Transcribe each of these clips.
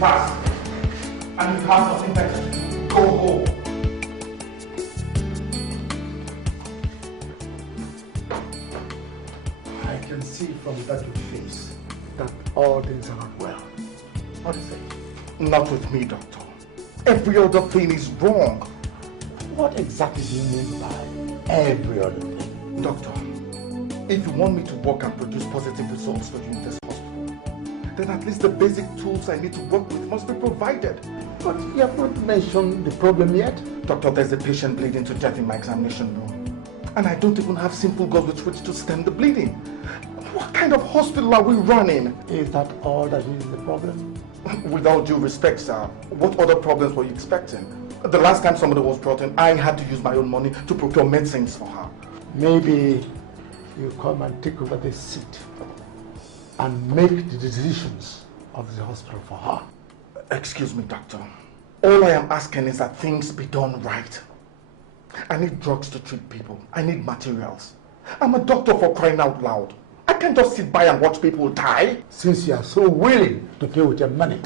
fast. And you have nothing better to do. Go home. I can see from that your face that all things are not well. What is it? Not with me, doctor. Every other thing is wrong. What exactly do you mean by every other thing? Doctor, if you want me to work and produce positive results for you in this hospital, then at least the basic tools I need to work with must be provided. But you have not mentioned the problem yet. Doctor, there's a patient bleeding to death in my examination room. And I don't even have simple gauze with which to stem the bleeding. What kind of hospital are we running? Is that all that is the problem? With all due respect, sir, what other problems were you expecting? The last time somebody was brought in, I had to use my own money to procure medicines for her. Maybe you come and take over this seat and make the decisions of the hospital for her. Excuse me, doctor. All I am asking is that things be done right. I need drugs to treat people. I need materials. I'm a doctor, for crying out loud. I can't just sit by and watch people die. Since you are so willing to pay with your money.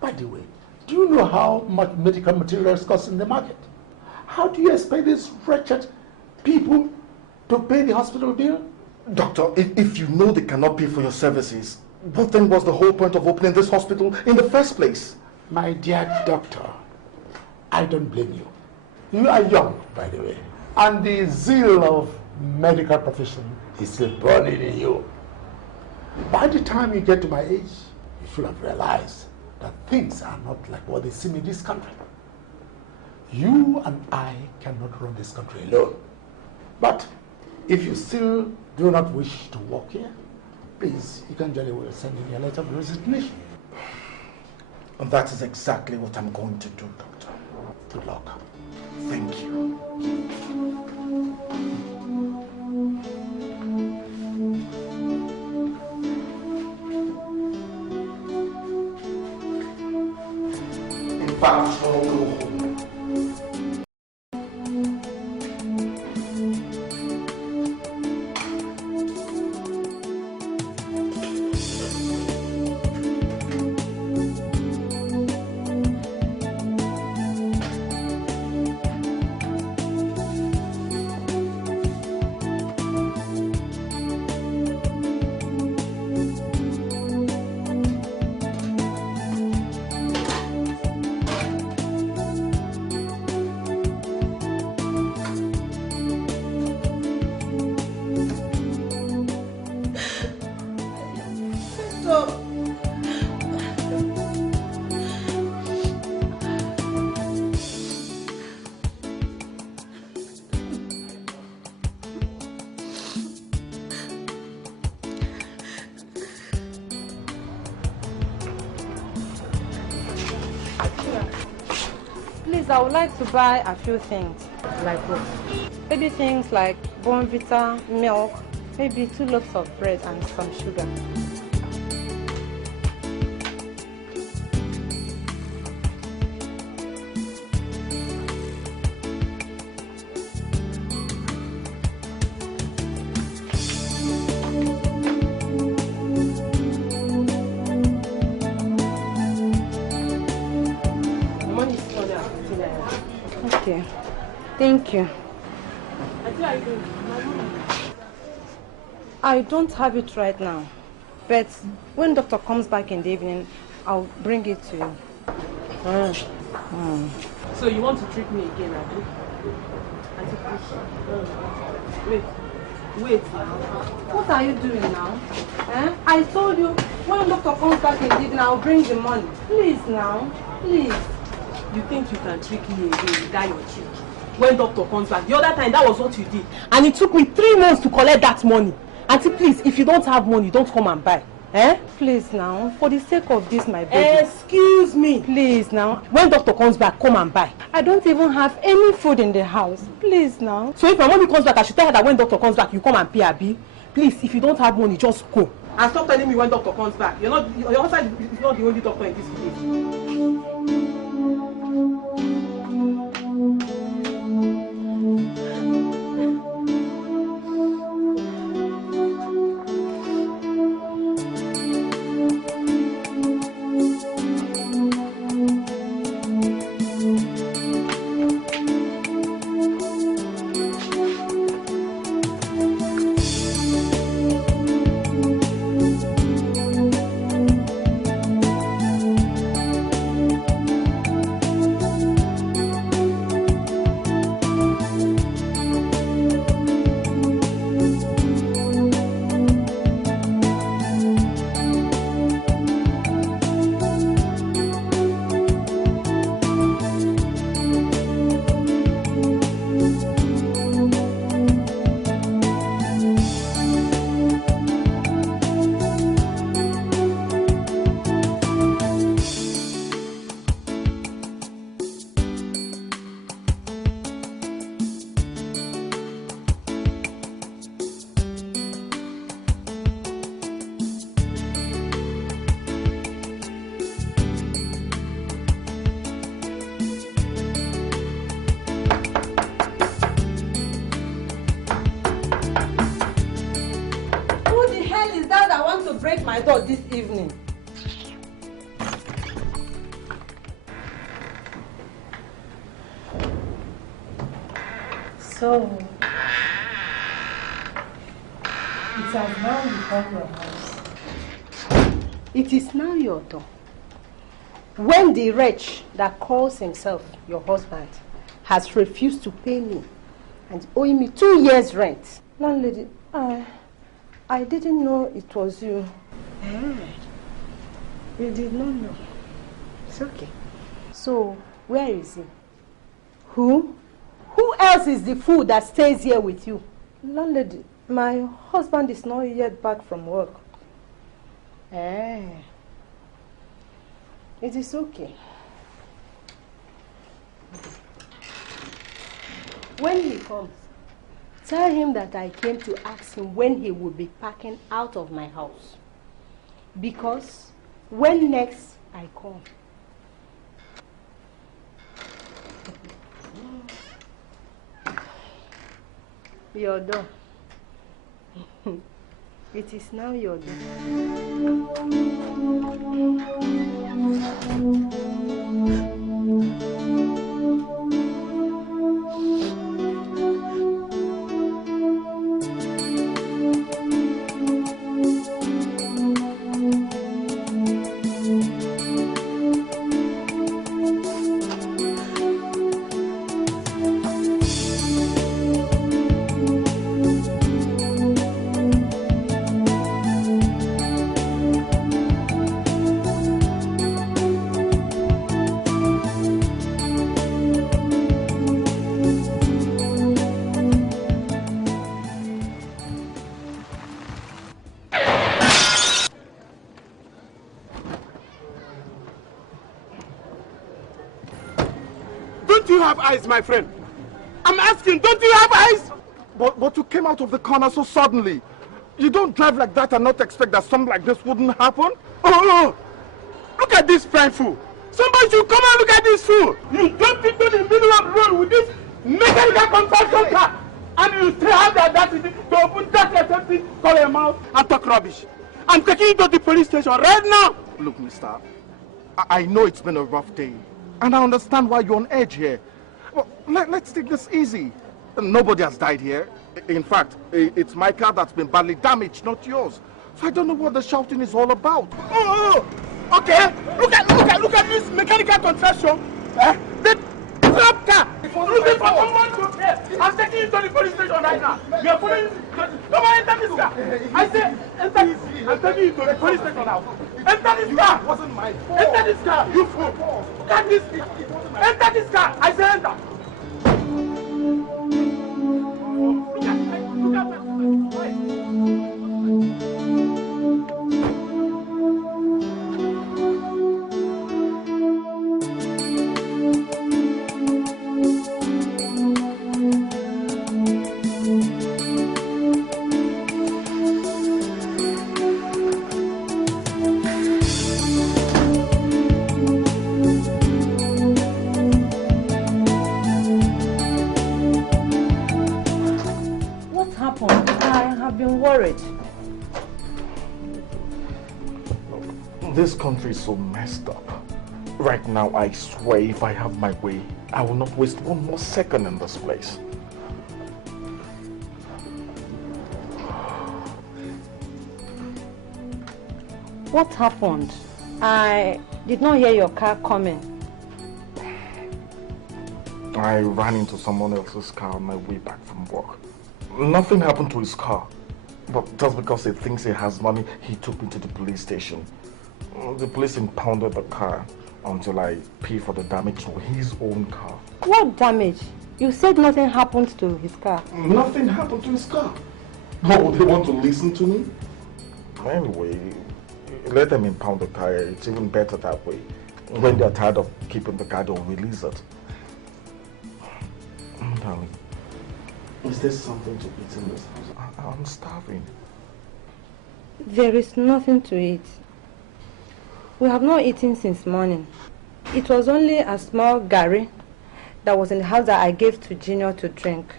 By the way, do you know how much medical materials cost in the market? How do you expect these wretched people to pay the hospital bill? Doctor, if you know they cannot pay for your services, what then was the whole point of opening this hospital in the first place? My dear doctor, I don't blame you. You are young, by the way, and the zeal of medical profession is still burning in you. By the time you get to my age, you should have realized that things are not like what they seem in this country. You and I cannot run this country alone. But if you still do not wish to work here, please, you can jolly well send in your letter of resignation. And that is exactly what I'm going to do, doctor. Good luck. Thank you. In fact, I'll go home. I would like to buy a few things. Like what? Maybe things like Bonvita, milk, maybe 2 loaves of bread and some sugar. Okay, thank you. I don't have it right now, but when doctor comes back in the evening, I'll bring it to you. So you want to treat me again, Abby? Wait. What are you doing now? I told you, when doctor comes back in the evening, I'll bring the money. Please now, please. You think you can trick me again with that your trick? When doctor comes back, the other time that was what you did. And it took me 3 months to collect that money. Auntie, please, if you don't have money, don't come and buy. Please now, for the sake of this, my baby. Excuse me. Please now. When doctor comes back, come and buy. I don't even have any food in the house. Please now. So if my mommy comes back, I should tell her that when doctor comes back, you come and pay, Abi. Please, if you don't have money, just go. And stop telling me when doctor comes back. Your husband is not the only doctor in this place. door this evening. So, it has now become your house. It is now your door. When the wretch that calls himself your husband has refused to pay me and owing me 2 years' rent. Landlady, I didn't know it was you. You did not know. It's okay. So, where is he? Who? Who else is the fool that stays here with you? Landlady, my husband is not yet back from work. It is okay. When he comes, tell him that I came to ask him when he will be packing out of my house. Because when next I come, your door. It is now your door. Eyes, my friend. I'm asking, don't you have eyes? But you came out of the corner so suddenly. You don't drive like that and not expect that something like this wouldn't happen? Oh, look at this fine fool. Somebody should come and look at this fool. You jumped into the middle of the road with this mechanical construction car. And you still have the audacity to open that assembly, call your mouth and talk rubbish. I'm taking you to the police station right now. Look, mister, I know it's been a rough day. And I understand why you're on edge here. Well, let's take this easy. Nobody has died here. In fact, it's my car that's been badly damaged, not yours. So I don't know what the shouting is all about. Oh, okay. Look at this mechanical contraption. The trap car. Looking for someone to pay. I'm taking you to the police station right now. You're following. Come on, enter this car. I say, enter this. I'm taking you to the police station now. Enter this car. It wasn't my fault. Enter this car. You fool. Look at this. Enter this car. I say enter. Look at that. Worried. This country is so messed up. Right now, I swear if I have my way, I will not waste one more second in this place. What happened? I did not hear your car coming. I ran into someone else's car on my way back from work. Nothing happened to his car. But just because he thinks he has money, he took me to the police station. The police impounded the car until I pay for the damage to his own car. What damage? You said nothing happened to his car. Nothing happened to his car. Oh, they want to listen to me? Anyway, let them impound the car. It's even better that way. When they're tired of keeping the car, they'll release it. Darling, is there something to eat in this house? I'm starving. There is nothing to eat. We have not eaten since morning. It was only a small gari that was in the house that I gave to Junior to drink.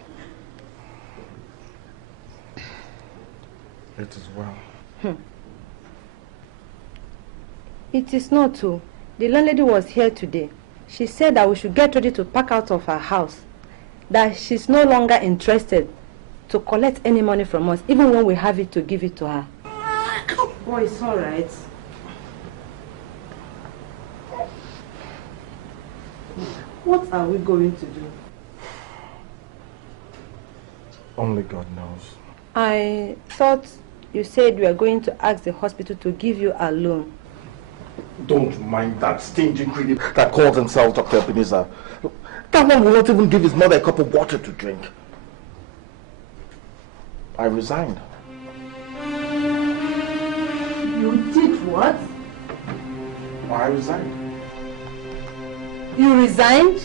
It is well. It is not true. The landlady was here today. She said that we should get ready to pack out of her house. That she's no longer interested to collect any money from us, even when we have it to give it to her. Oh, it's all right. What are we going to do? Only God knows. I thought you said you were going to ask the hospital to give you a loan. Don't mind that stingy creep that calls himself Dr. Ebenezer. That one will not even give his mother a cup of water to drink. I resigned. You did what? I resigned. You resigned?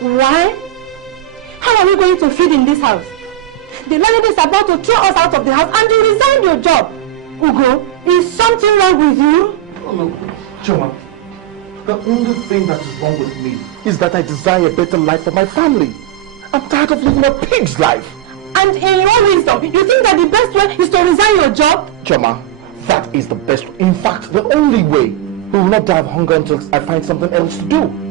Why? How are we going to feed in this house? The landlady is about to throw us out of the house and you resigned your job. Ugo, is something wrong with you? Oh no, Choma. The only thing that is wrong with me is that I desire a better life for my family. I'm tired of living a pig's life. And in your wisdom, you think that the best way is to resign your job? Choma, that is the best. In fact, the only way. We will not die of hunger until I find something else to do.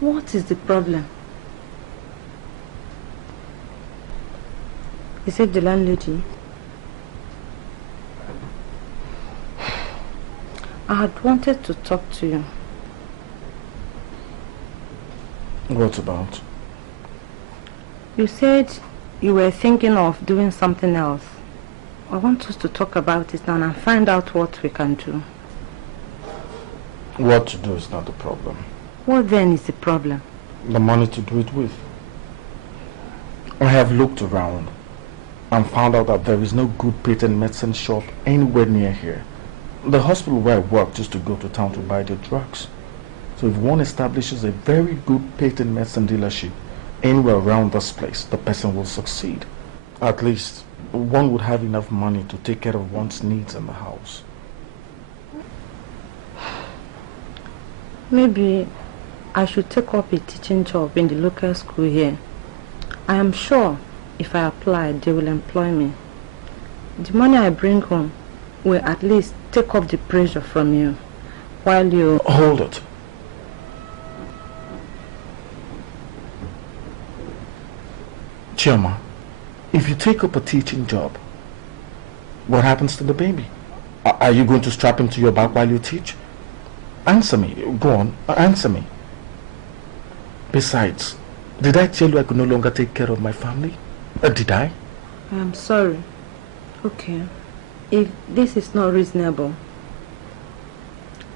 What is the problem? Is it the landlady? I had wanted to talk to you. What about? You said you were thinking of doing something else. I want us to talk about it now and find out what we can do. What to do is not the problem. What then is the problem? The money to do it with. I have looked around and found out that there is no good patent medicine shop anywhere near here. The hospital where I work used to go to town to buy their drugs. So if one establishes a very good patent medicine dealership anywhere around this place, the person will succeed. At least one would have enough money to take care of one's needs in the house. Maybe I should take up a teaching job in the local school here. I am sure if I apply, they will employ me. The money I bring home will at least take off the pressure from you while you... Hold it. Chioma, if you take up a teaching job, what happens to the baby? Are you going to strap him to your back while you teach? Answer me. Go on, answer me. Besides, did I tell you I could no longer take care of my family? Did I? I am sorry. Okay. If this is not reasonable,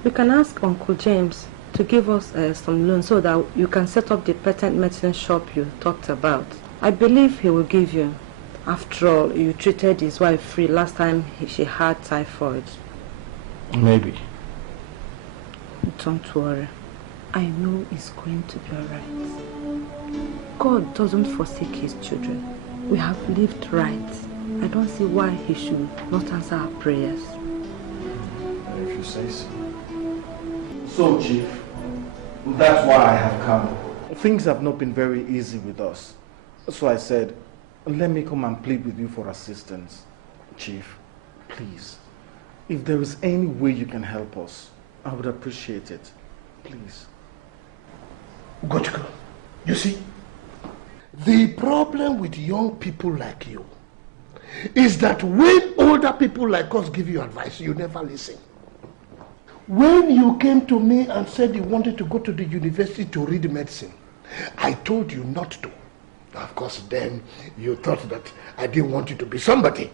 we can ask Uncle James to give us some loan so that you can set up the patent medicine shop you talked about. I believe he will give you. After all, you treated his wife free last time she had typhoid. Maybe. Don't worry. I know it's going to be alright. God doesn't forsake his children. We have lived right. I don't see why he should not answer our prayers. If you say so. So, Chief, that's why I have come. Things have not been very easy with us. So I said, let me come and plead with you for assistance. Chief, please, if there is any way you can help us, I would appreciate it. Please. Good girl. You see, the problem with young people like you is that when older people like us give you advice, you never listen. When you came to me and said you wanted to go to the university to read medicine, I told you not to. Of course, then you thought that I didn't want you to be somebody.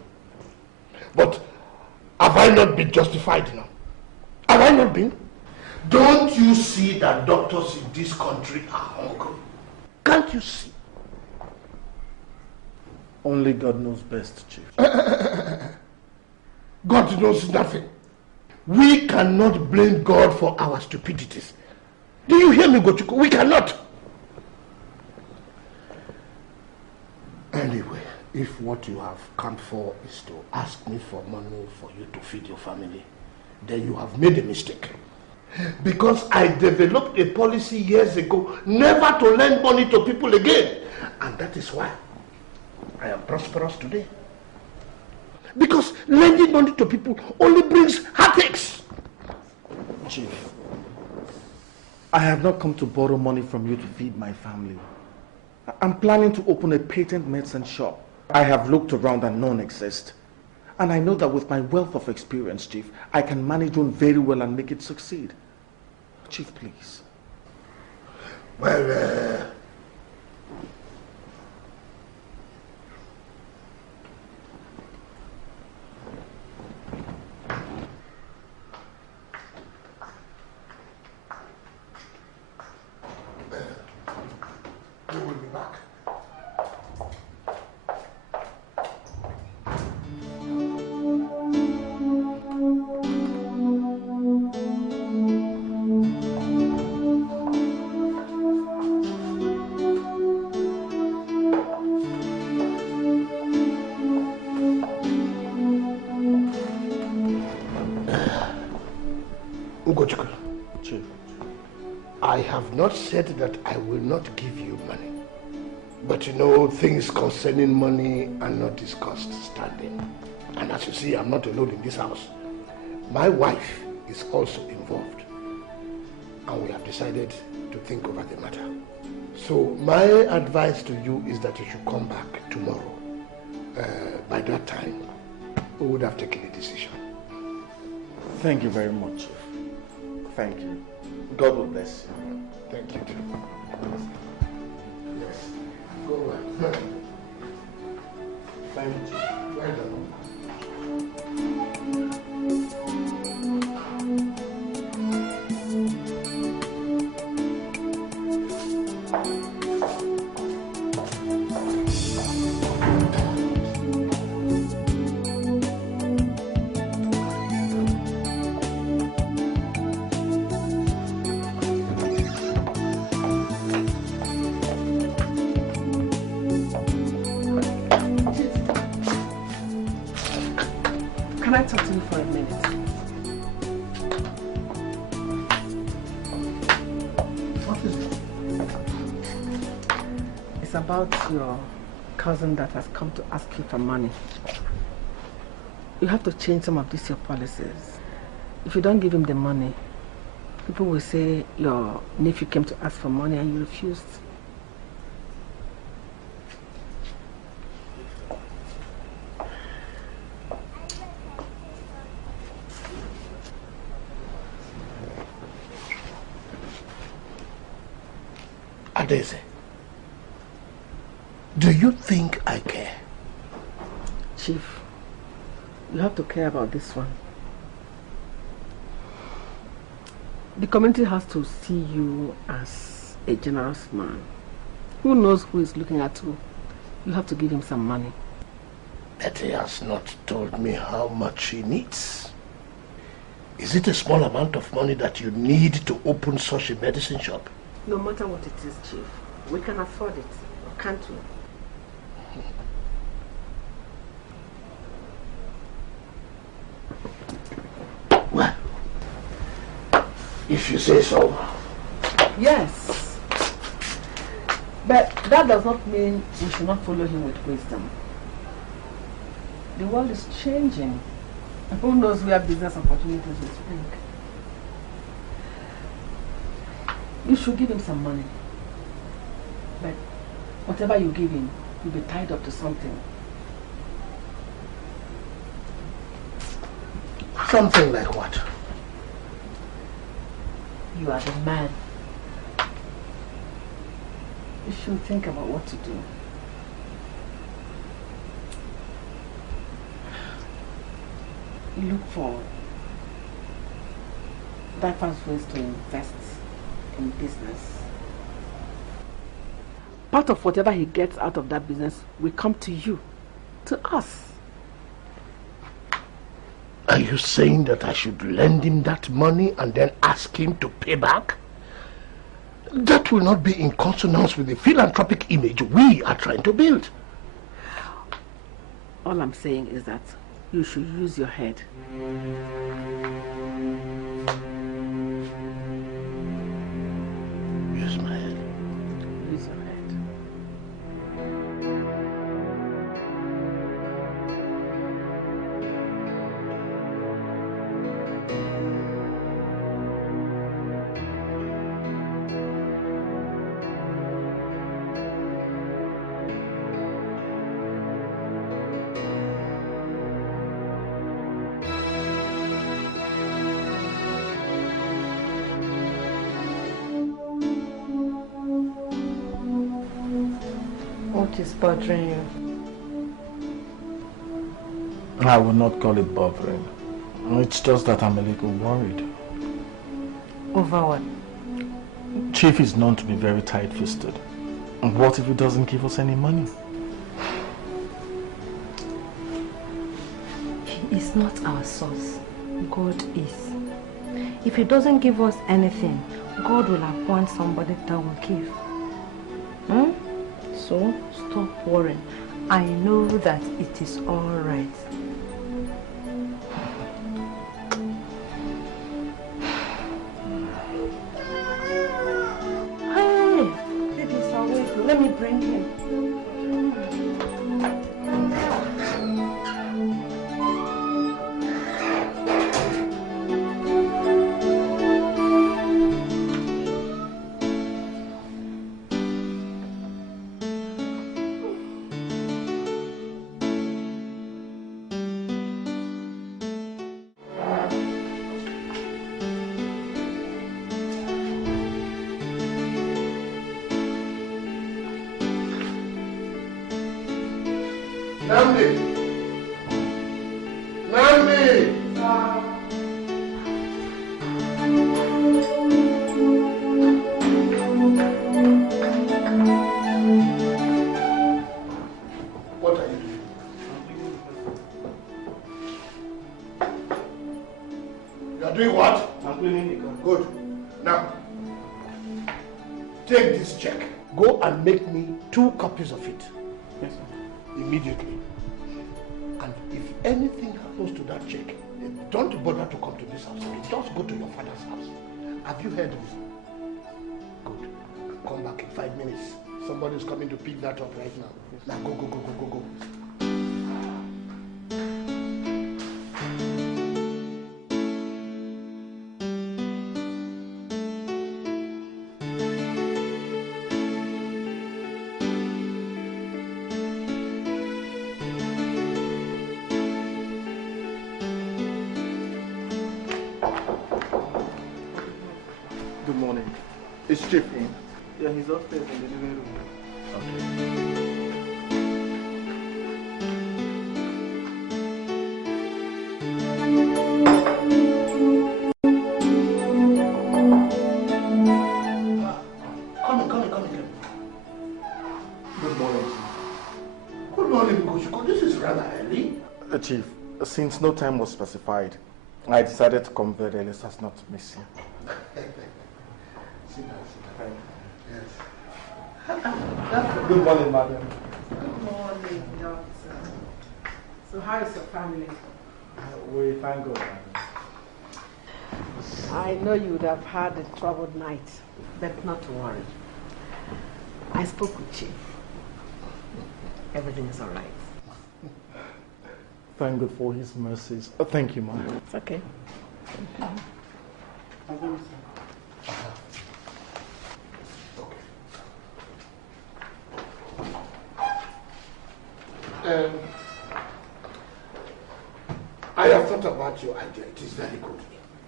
But have I not been justified now? Have I not been? Don't you see that doctors in this country are hungry? Can't you see? Only God knows best, Chief. God knows nothing. We cannot blame God for our stupidities. Do you hear me, Gochuku? We cannot. Anyway, if what you have come for is to ask me for money for you to feed your family, then you have made a mistake. Because I developed a policy years ago never to lend money to people again. And that is why I am prosperous today. Because lending money to people only brings heartaches. Chief, I have not come to borrow money from you to feed my family. I'm planning to open a patent medicine shop. I have looked around and none exist. And I know that with my wealth of experience, Chief, I can manage one very well and make it succeed. Chief, please. Well, we will be back. Chief. I have not said that I will not give you money. But you know, things concerning money are not discussed standing. And as you see, I'm not alone in this house. My wife is also involved. And we have decided to think over the matter. So my advice to you is that you should come back tomorrow. By that time, we would have taken a decision. Thank you very much, Chief. Thank you. God will bless you. Thank you too. Yes. Go well. Thank you, Chief. Well done. Can I talk to you for a minute? What is it? It's about your cousin that has come to ask you for money. You have to change some of these your policies. If you don't give him the money, people will say your nephew came to ask for money and you refused. Adeze, do you think I care? Chief, you have to care about this one. The community has to see you as a generous man. Who knows who is looking at you? You have to give him some money. But he has not told me how much he needs. Is it a small amount of money that you need to open such a medicine shop? No matter what it is, Chief, we can afford it, or can't we? Well, if you say so. Yes. But that does not mean we should not follow him with wisdom. The world is changing. And who knows where business opportunities will spring. You should give him some money. But whatever you give him, you'll be tied up to something. Something like what? You are the man. You should think about what to do. You look for diverse ways to invest in business. Part of whatever he gets out of that business will come to you, to us. Are you saying that I should lend him that money and then ask him to pay back? That will not be in consonance with the philanthropic image we are trying to build. All I'm saying is that you should use your head. Use my head. Use your head. What is bothering you? I will not call it bothering. It's just that I'm a little worried. Over what? Chief is known to be very tight-fisted. What if he doesn't give us any money? He is not our source. God is. If he doesn't give us anything, God will appoint somebody that will give. So, stop worrying. I know that it is all right. Hey, baby's awake. Let me bring him. Make me 2 copies of it. Yes, sir. Immediately. And if anything happens to that check, don't bother to come to this house. Just go to your father's house. Have you heard me? Good. Come back in 5 minutes. Somebody's coming to pick that up right now. Yes. Now go, go, go, go, go, go. Is Chief in? Yeah, he's upstairs in the living room. Okay. Come in. Good morning, Good morning, Kushiko. This is rather early. Chief, since no time was specified, I decided to come very early so as not to miss you. Sit down. Yes. Good morning, madam. Good morning, doctor. So how is your family? We thank God, madam. I know you would have had a troubled night, but not to worry. I spoke with Chief. Everything is all right. Thank God for his mercies. Thank you, madam. It's okay. I have thought about about your idea. It is very good.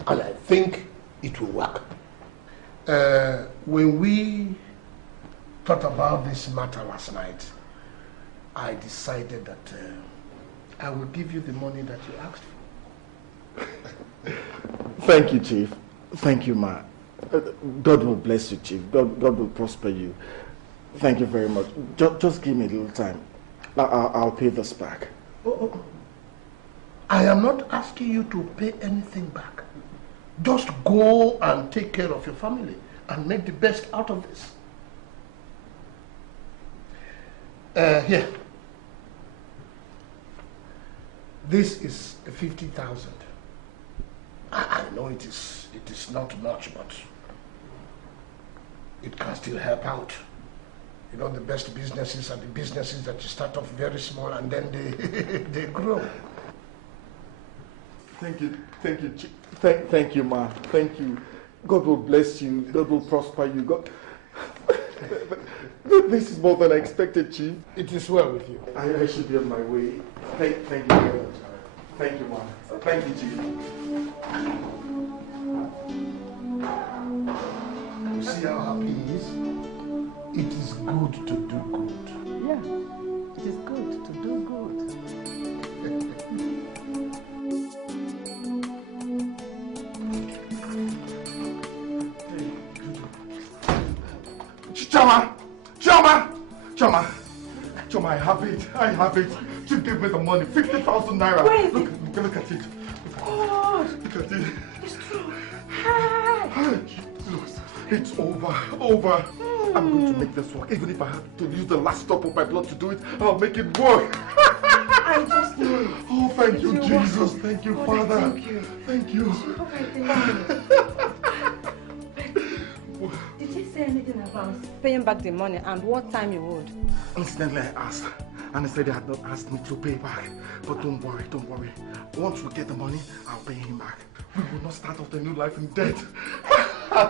And I think it will work. When we thought about this matter last night, I decided that I will give you the money that you asked for. Thank you, Chief. Thank you, Ma. God will bless you, Chief. God will prosper you. Thank you very much. Just give me a little time. I'll pay this back. Oh. I am not asking you to pay anything back. Just go and take care of your family and make the best out of this. Here. This is 50,000. I know it is not much, but it can still help out. You know, the best businesses are the businesses that you start off very small and then they grow. Thank you, Chief. Thank you, Ma. Thank you. God will bless you. God will prosper you. God. This is more than I expected, Chief. It is well with you. I should be on my way. Thank you very much. Thank you, Ma. Thank you, Chief. You see how happy he is? It is good to do good. Yeah, it is good to do good. Choma, I have it. You give me the money, 50,000 naira. Look at it. God, look at it. It's true. Hi. It's over. I'm going to make this work. Even if I have to use the last drop of my blood to do it, I'll make it work. I just knew it. Oh, thank you, Jesus. Thank you, Father. Thank you. Did he say anything about paying back the money and what time you would? Instantly I asked, and he said he had not asked me to pay back. But don't worry. Once we get the money, I'll pay him back. We will not start off the new life in debt.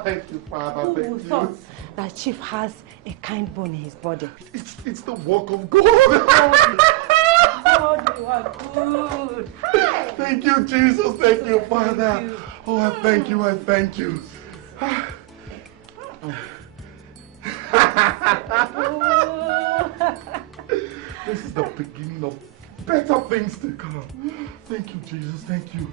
Thank you, Father. Who thought that Chief has a kind bone in his body? It's the work of God. God, you are good. Thank you, Jesus. Thank you, Father. Oh, I thank you. This is the beginning of better things to come. Thank you, Jesus. Thank you.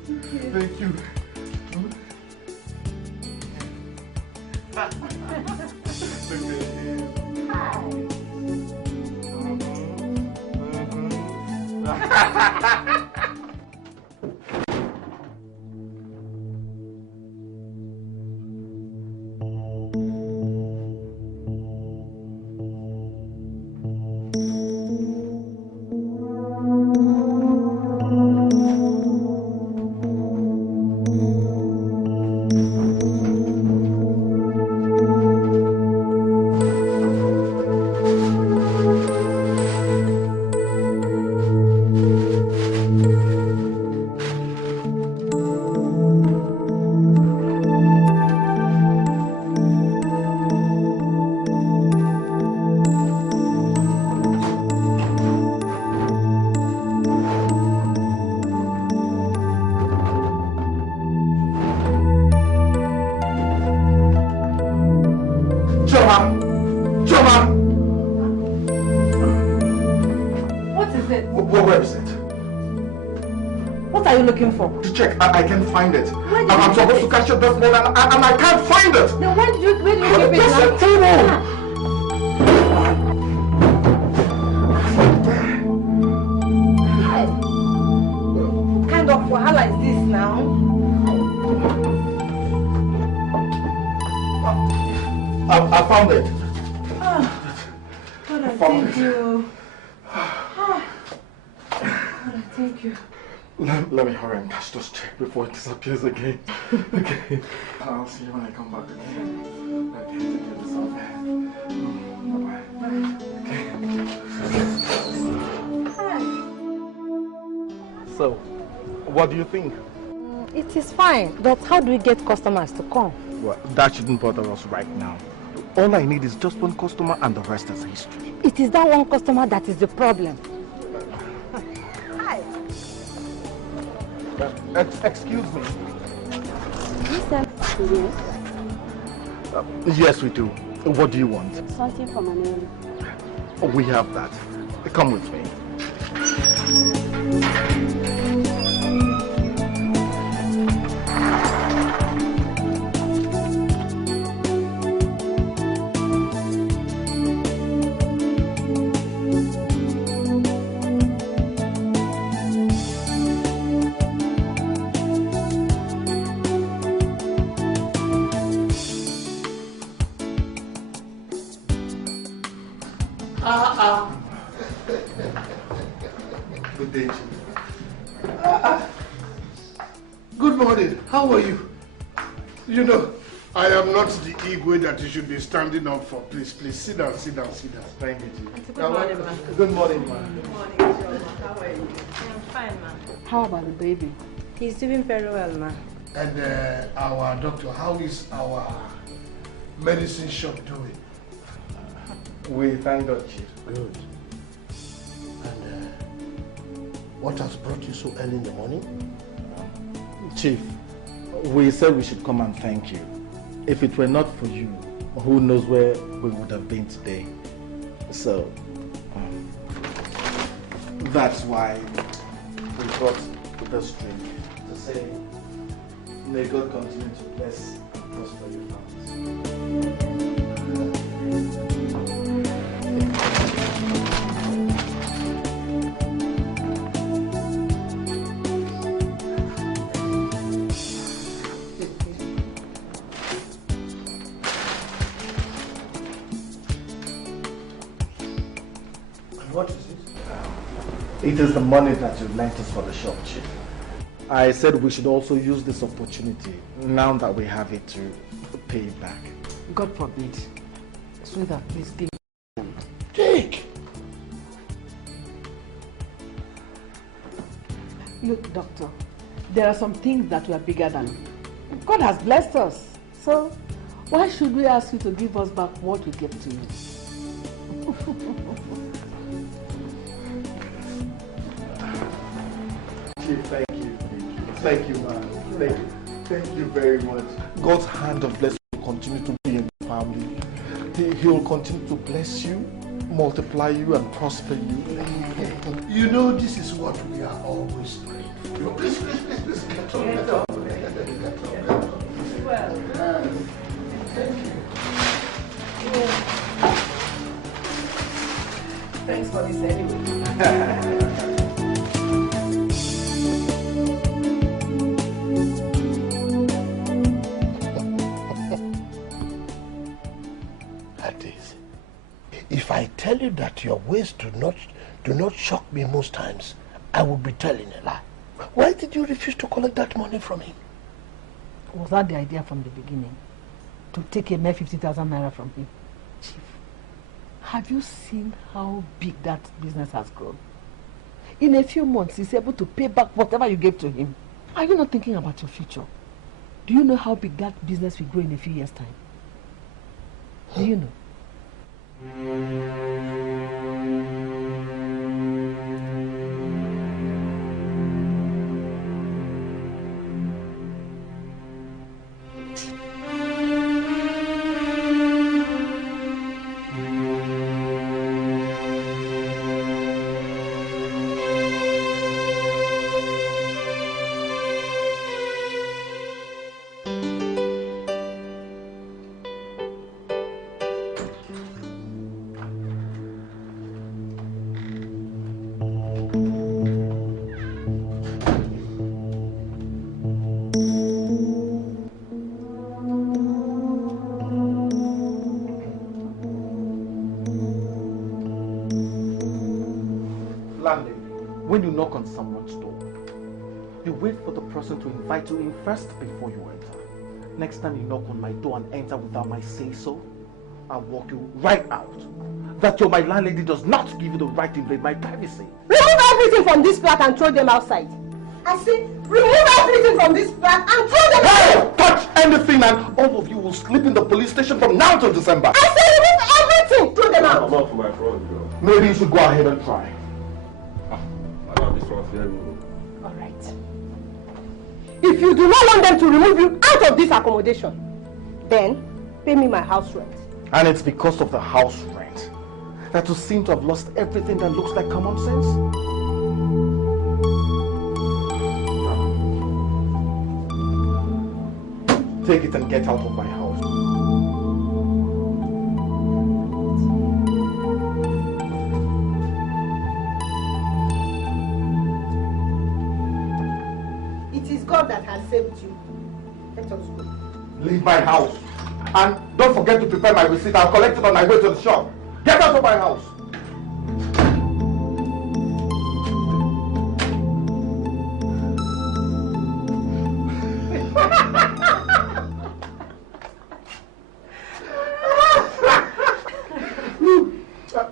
Looking for? To check, I can't find it. I'm supposed to catch it this morning and I can't find it. Then where did you keep it? It's a table. What kind of wahala is this now? I found it. God, I thank you. God, I thank you. Let me hurry and catch this check before it disappears again. Okay. I'll see you when I come back again. Okay, take care of yourself. Bye-bye. Okay. So, what do you think? It is fine, but how do we get customers to come? Well, that shouldn't bother us right now. All I need is just one customer and the rest is history. It is that one customer that is the problem. Excuse me. You sent to me? Yes, we do. What do you want? Something for my name. We have that. Come with me. Good day, Chief. Good morning. How are you? You know, I am not the Igwe that you should be standing up for. Please, please, sit down, sit down, sit down. Thank you, Chief. Good morning, ma. Good morning, ma. Good morning, Joe. How are you? I'm fine, ma. How about the baby? He's doing very well, ma. And our doctor, how is our medicine shop doing? We thank God, Chief. Good. And what has brought you so early in the morning? Chief, we said we should come and thank you. If it were not for you, who knows where we would have been today. So, that's why we brought this drink to say, may God continue to bless and prosper your families. What is it? It is the money that you lent us for the shop, Chief. I said we should also use this opportunity, now that we have it, to pay it back. God forbid. Sweetheart, please give me. Take! Look, doctor, there are some things that were bigger than. God has blessed us. So, why should we ask you to give us back what we gave to you? Chief, thank you. Thank you, man. Thank you. Thank you very much. God's hand of blessing will continue to be in the family. He will continue to bless you, multiply you, and prosper you. You know, this is what we are always praying for. Please, please, please, please, get on, get on. Well, thank you. Thanks for this anyway. If I tell you that your ways do not shock me most times, I would be telling a lie. Why did you refuse to collect that money from him? Was that the idea from the beginning? To take a mere 50,000 naira from him? Chief, have you seen how big that business has grown? In a few months, he's able to pay back whatever you gave to him. Are you not thinking about your future? Do you know how big that business will grow in a few years' time? Do you know? When you knock on someone's door, you wait for the person to invite you in first before you enter. Next time you knock on my door and enter without my say-so, I'll walk you right out. That my landlady does not give you the right to invade my privacy. Remove everything from this flat and throw them outside. I say, remove everything from this flat and throw them outside. Hey! Touch anything and all of you will sleep in the police station from now till December. I say, remove everything. Throw them out. I'm not for my front, girl. Maybe you should go ahead and try. Madam, this one's very rude. All right. If you do not want them to remove you out of this accommodation, then pay me my house rent. And it's because of the house rent that you seem to have lost everything that looks like common sense? Take it and get out of my house. It is God that has saved you. Let us go. Leave my house. And don't forget to prepare my receipt. I'll collect it on my way to the shop. Get out of my house.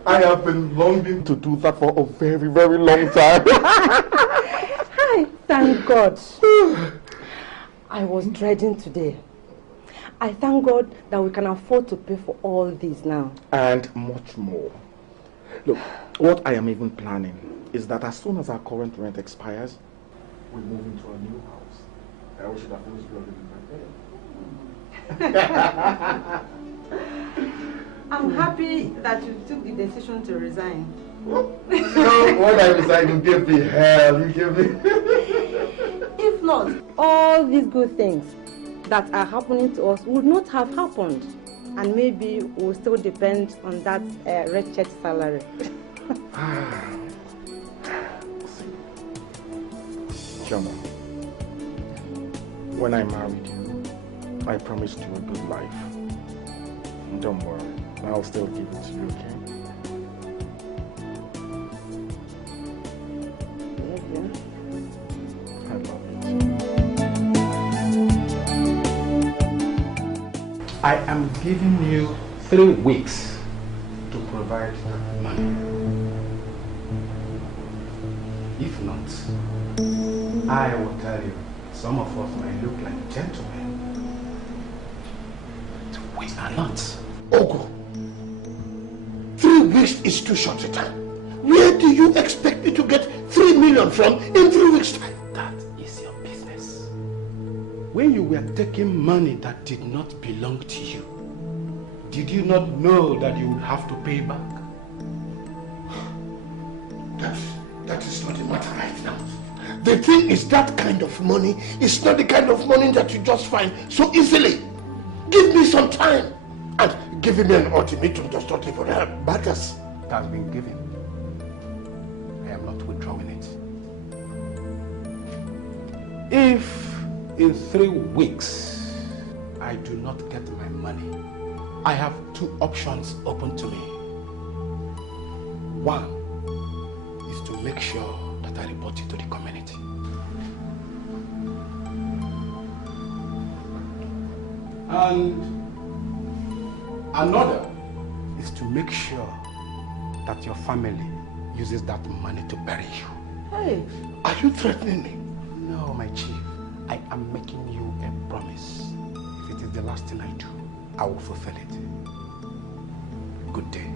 I have been longing to do that for a very, very long time. Hi, thank God. I was dreading today. I thank God that we can afford to pay for all this now. And much more. Look, what I am even planning is that as soon as our current rent expires, we move into a new house. I wish it had finished building right there. I'm happy that you took the decision to resign. No, when I resign, you give me hell. You give me... If not, all these good things that are happening to us would not have happened. And maybe we'll still depend on that wretched salary. Chioma, when I married you, I promised you a good life. Don't worry, I'll still give it to you, okay? Love you. I love you too. I am giving you 3 weeks to provide money. If not, I will tell you, some of us might look like gentlemen, but we are not. Ogo, 3 weeks is too short a time. Where do you expect me to get 3 million from in 3 weeks' time? That is your business. When you were taking money that did not belong to you, did you not know that you would have to pay back? That is not the matter right now. The thing is, that kind of money is not the kind of money that you just find so easily. Give me some time. And giving me an ultimatum does not even help matters. It has been given. I am not withdrawing it. If in 3 weeks I do not get my money, I have 2 options open to me. One is to make sure that I report you to the community. And another is to make sure that your family uses that money to bury you. Hey, are you threatening me? No, my chief. I am making you a promise. If it is the last thing I do, I will fulfill it. Good day.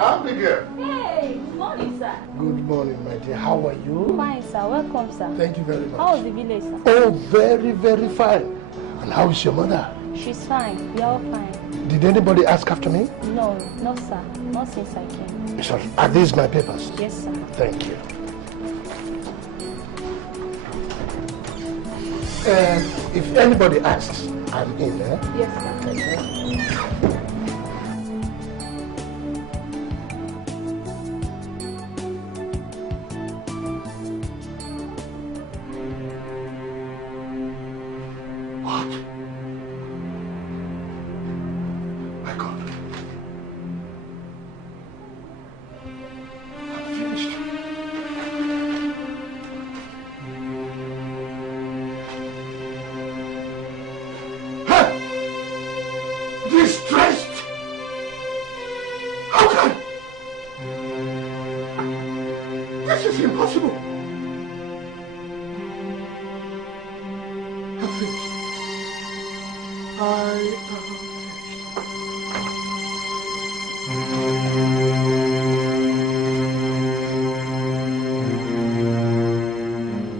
Abigail. Hey, good morning, sir. Good morning, my dear. How are you? Fine, sir. Welcome, sir. Thank you very much. How was the village, sir? Oh, very, very fine. And how is your mother? She's fine. We are all fine. Did anybody ask after me? No, no, sir. Not since I came. Sir, are these my papers? Yes, sir. Thank you. If anybody asks, I'm in, eh? Yes, sir. What? My God. I'm finished. Huh? Distress! is impossible. I'm finished. I am finished.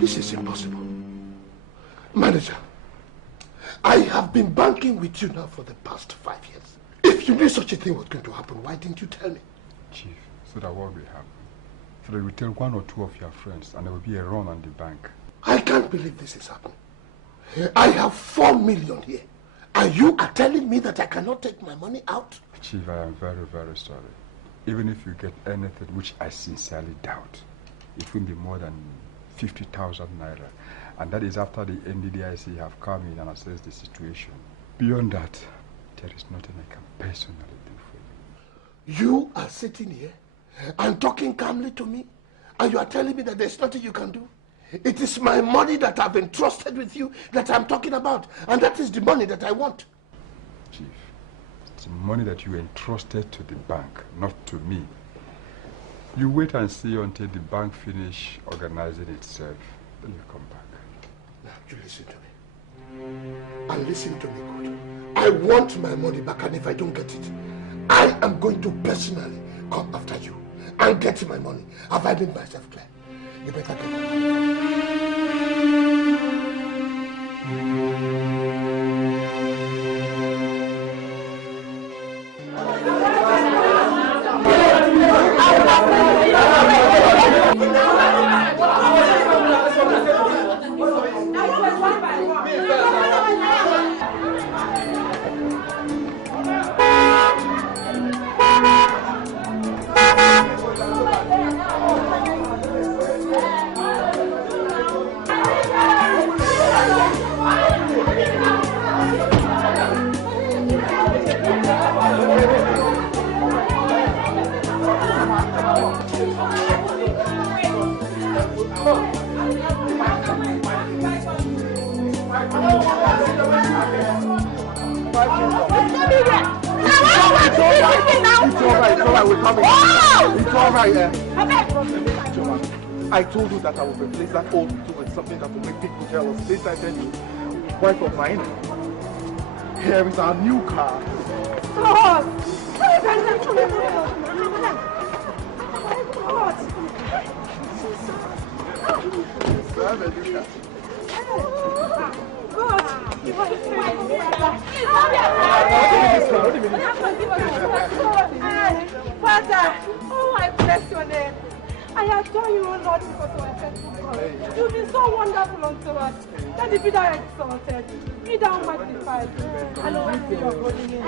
This is impossible. Manager, I have been banking with you now for the past 5 years. If you knew such a thing was going to happen, why didn't you tell me? Chief, so that what will happen? So that we tell 1 or 2 of your friends and there will be a run on the bank. I can't believe this is happening. I have 4 million here. And you are telling me that I cannot take my money out? Chief, I am very, very sorry. Even if you get anything, which I sincerely doubt, it will be more than 50,000 naira. And that is after the NDDIC have come in and assessed the situation. Beyond that, there is nothing I can personally do for you. You are sitting here and talking calmly to me, and you are telling me that there's nothing you can do? It is my money that I've entrusted with you that I'm talking about, and that is the money that I want. Chief, it's money that you entrusted to the bank, not to me. You wait and see until the bank finish organizing itself, then you come back. Now, you listen to me. And listen to me good. I want my money back, and if I don't get it, I am going to personally come after you and get my money. Have I made myself clear? You better get it. I told you that I would replace that old picture with something that will make people jealous. This I tell you, wife of mine. Here is our new car. Father, oh, I bless your name. I adore you, Lord, because you are faithful God. You've been so wonderful unto us. Let it be thou exalted, be thou magnified, and always be your holy name.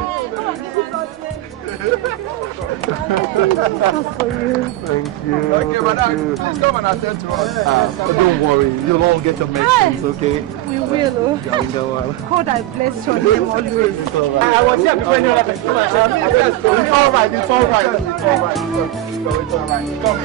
Thank you. Okay, madam, please come and attend to us. Don't worry, you'll all get your medicines, okay? We will. God, I bless your name always. It's all right. I was here before any other person. It's all right, it's all right. It's all right. It's all right. Come.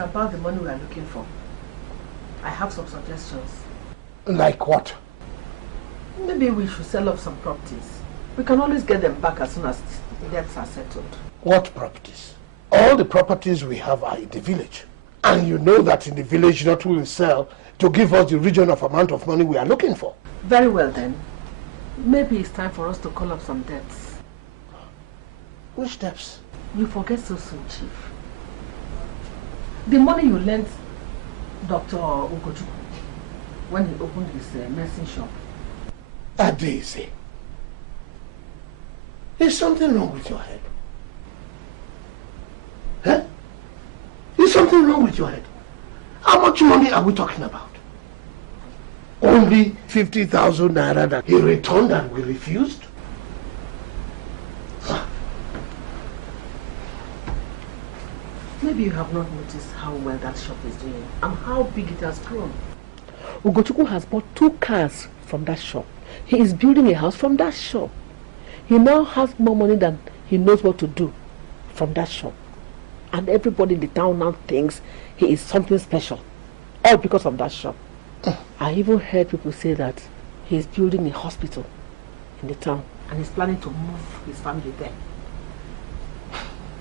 About the money we are looking for, I have some suggestions. Like what? Maybe we should sell off some properties. We can always get them back as soon as the debts are settled. What properties? All the properties we have are in the village. And you know that in the village not will sell to give us the region of amount of money we are looking for. Very well then. Maybe it's time for us to call up some debts. Which debts? You forget so soon, Chief. The money you lent Dr. Ugochukwu when he opened his medicine shop. Adese, is something wrong with your head? Huh? Is something wrong with your head? How much money are we talking about? Only 50,000 naira that he returned and we refused? Maybe you have not noticed how well that shop is doing and how big it has grown. Ugochukwu has bought 2 cars from that shop. He is building a house from that shop. He now has more money than he knows what to do from that shop. And everybody in the town now thinks he is something special. All because of that shop. I even heard people say that he is building a hospital in the town and he's planning to move his family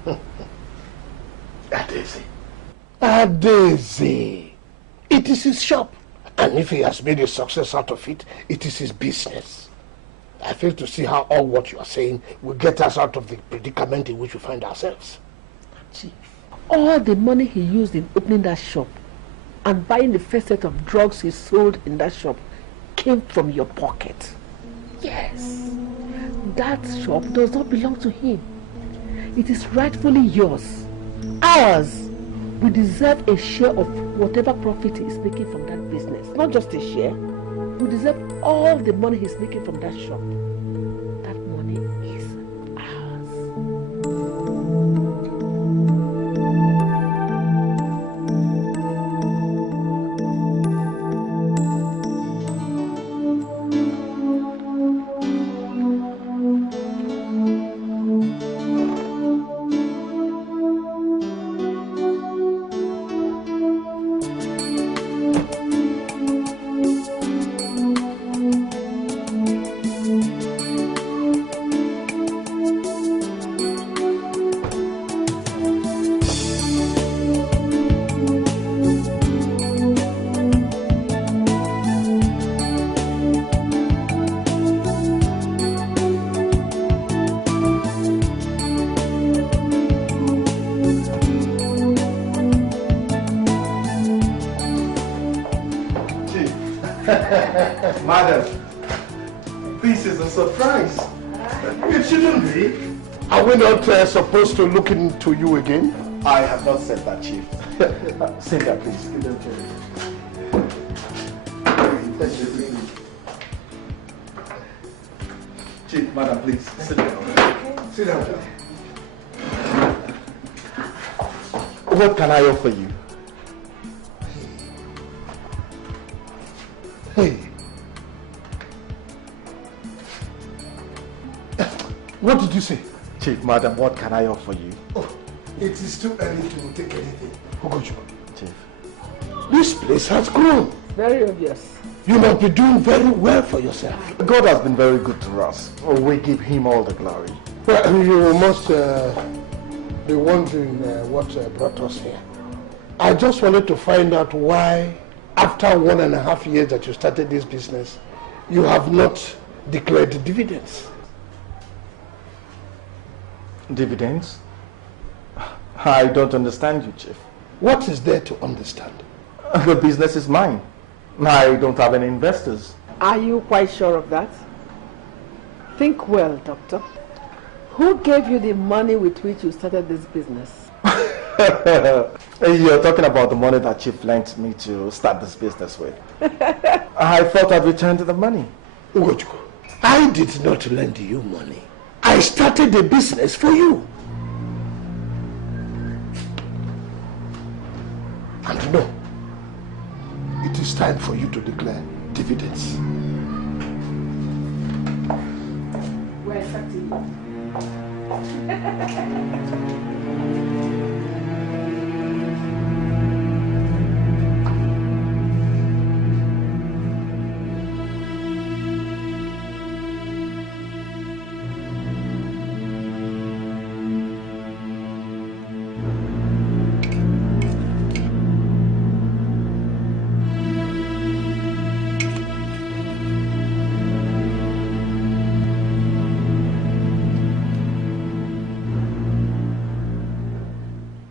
there. Adesi. It is his shop. And if he has made a success out of it, it is his business. I fail to see how all what you are saying will get us out of the predicament in which we find ourselves. Chief, all the money he used in opening that shop and buying the first set of drugs he sold in that shop came from your pocket. Yes. That shop does not belong to him. It is rightfully yours. Ours. We deserve a share of whatever profit he is making from that business. Not just a share. We deserve all the money he's making from that shop. That money is ours. Madam, this is a surprise. It shouldn't be. Are we not supposed to look into you again? I have not said that, Chief. Sit down, please. Give them to me. Chief, madam, please. Sit down. Sit down. What can I offer you? Hey. What did you say? Chief, madam, what can I offer you? Oh, it is too early to take anything. Who got you? Chief. This place has grown. Very obvious. You must be doing very well for yourself. God has been very good to us. Oh, we give him all the glory. Well, you must be wondering what brought us here. I just wanted to find out why, after 1.5 years that you started this business, you have not declared dividends. Dividends? I don't understand you, Chief. What is there to understand? The business is mine. I don't have any investors. Are you quite sure of that? Think well, Doctor. Who gave you the money with which you started this business? You're talking about the money that Chief lent me to start this business with. I thought I'd return to the money. Ugochukwu, I did not lend you money. I started the business for you. And no, it is time for you to declare dividends. We're starting.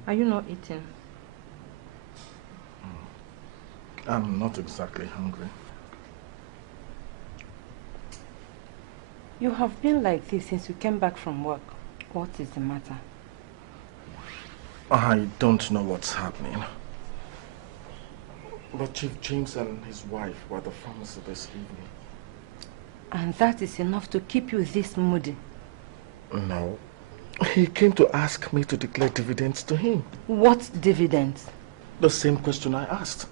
Are you not eating? I'm not exactly hungry. You have been like this since you came back from work. What is the matter? I don't know what's happening. But Chief James and his wife were at the pharmacy this evening. And that is enough to keep you this moody? No. He came to ask me to declare dividends to him. What dividends? The same question I asked.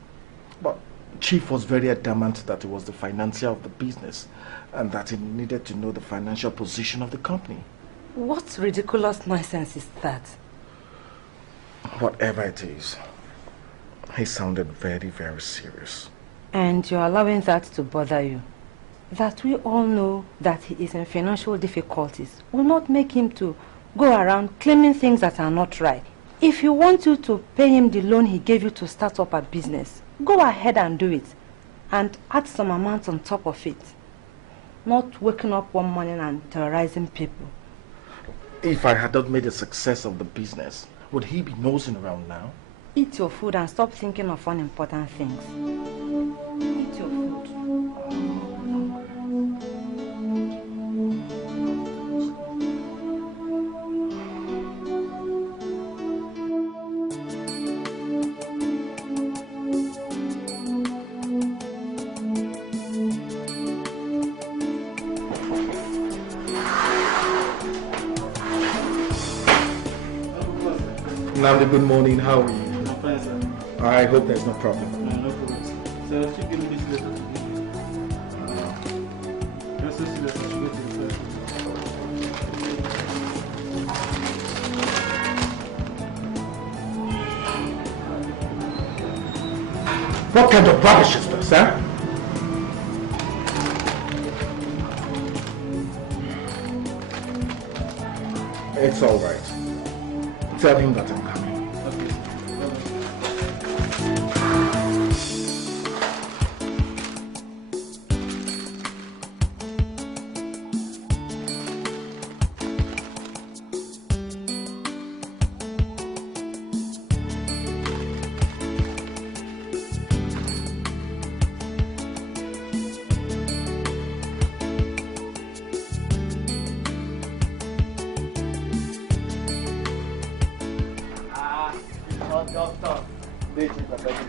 But Chief was very adamant that he was the financier of the business and that he needed to know the financial position of the company. What ridiculous nonsense is that? Whatever it is, he sounded very, very serious. And you're allowing that to bother you? That we all know that he is in financial difficulties will not make him to go around claiming things that are not right. If you want you to pay him the loan he gave you to start up a business, go ahead and do it. And add some amount on top of it. Not waking up one morning and terrorizing people. If I had not made a success of the business, would he be nosing around now? Eat your food and stop thinking of unimportant things. Eat your food. Namdi, good morning. How are you? I'm fine, sir. I hope there's no problem. No problem, sir. Sir, I should give me this letter to give you. Just this letter to go to the person. What kind of rubbish is this, huh? It's all right. Tell him that I'm coming. Okay.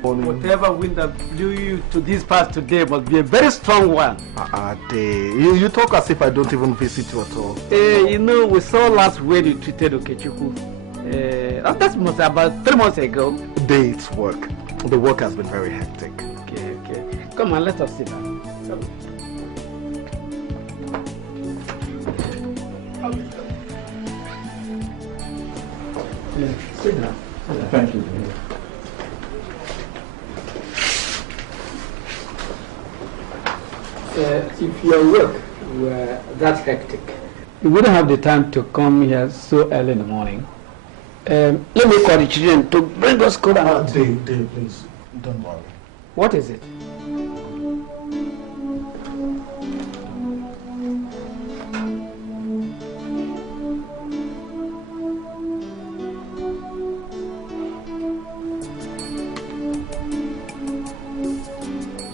Whatever wind that blew you to this part today must be a very strong one. You talk as if I don't even visit you at all. You know, we saw last when you treated Okechukwu. That was about 3 months ago. Day, it's work. The work has been very hectic. Okay. Come on, let us sit down. Sit down. Thank you. If your work were that hectic, you wouldn't have the time to come here so early in the morning. Let me call the children to bring us cola out. Dave, please, don't worry. What is it?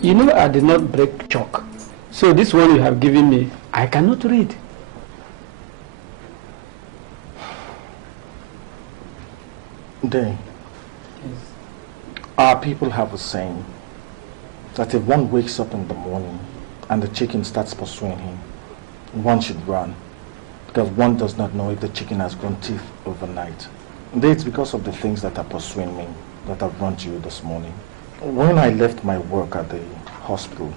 You know I did not break chalk. So this one you have given me, I cannot read. Day, our people have a saying that if one wakes up in the morning and the chicken starts pursuing him, one should run, because one does not know if the chicken has grown teeth overnight. Day, it's because of the things that are pursuing me that I've run to you this morning. When I left my work at the hospital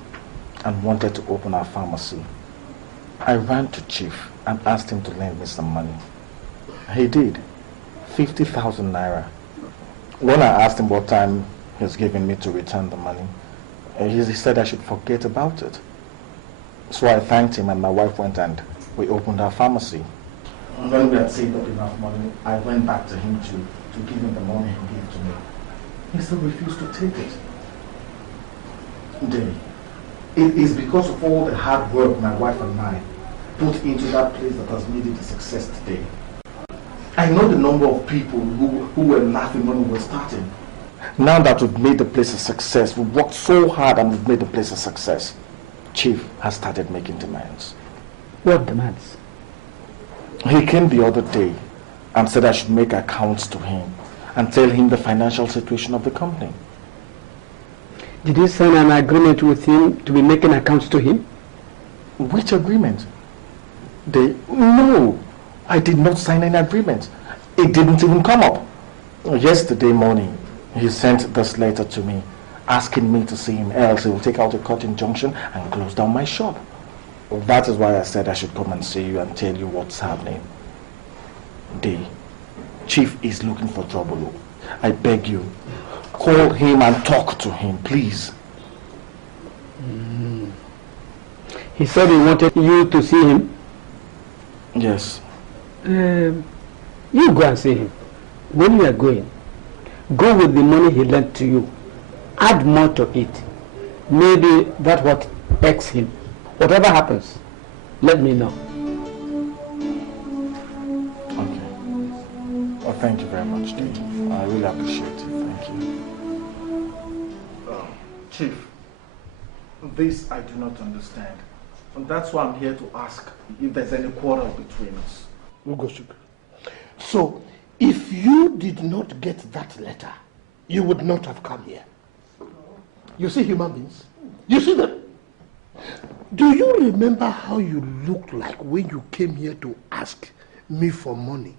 and wanted to open our pharmacy, I ran to Chief and asked him to lend me some money. He did. 50,000 naira. When I asked him what time he was giving me to return the money, he said I should forget about it. So I thanked him and my wife went and we opened our pharmacy. And when we had saved up enough money, I went back to him to give him the money he gave to me. He still refused to take it. Day, it is because of all the hard work my wife and I put into that place that has made it a success today. I know the number of people who were laughing when we were starting. Now that we've made the place a success, we've worked so hard and we've made the place a success, Chief has started making demands. What demands? He came the other day and said I should make accounts to him and tell him the financial situation of the company. Did you sign an agreement with him to be making accounts to him? Which agreement? No, I did not sign any agreement. It didn't even come up. Yesterday morning, he sent this letter to me, asking me to see him, else he will take out a court injunction and close down my shop. That is why I said I should come and see you and tell you what's happening. The chief is looking for trouble. I beg you, call him and talk to him, please. He said he wanted you to see him? Yes. You go and see him. When you are going, go with the money he lent to you. Add more to it. Maybe that's what irks him. Whatever happens, let me know. Okay. Well, thank you very much, Dave. I really appreciate it. Thank you. Chief, this I do not understand. And that's why I'm here to ask if there's any quarrel between us. Ugochukwu. So, if you did not get that letter, you would not have come here. You see human beings? You see them? Do you remember how you looked like when you came here to ask me for money?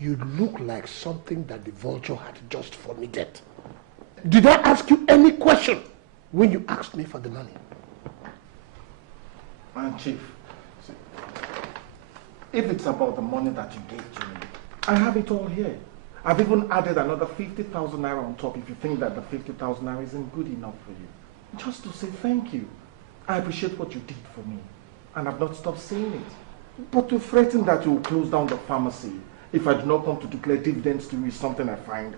You look like something that the vulture had just vomited. Did I ask you any question when you asked me for the money? And Chief, see, if it's about the money that you gave to me, I have it all here. I've even added another 50,000 naira on top if you think that the 50,000 naira isn't good enough for you. Just to say thank you. I appreciate what you did for me, and I've not stopped saying it. But to threaten that you will close down the pharmacy if I do not come to declare dividends to you is something I find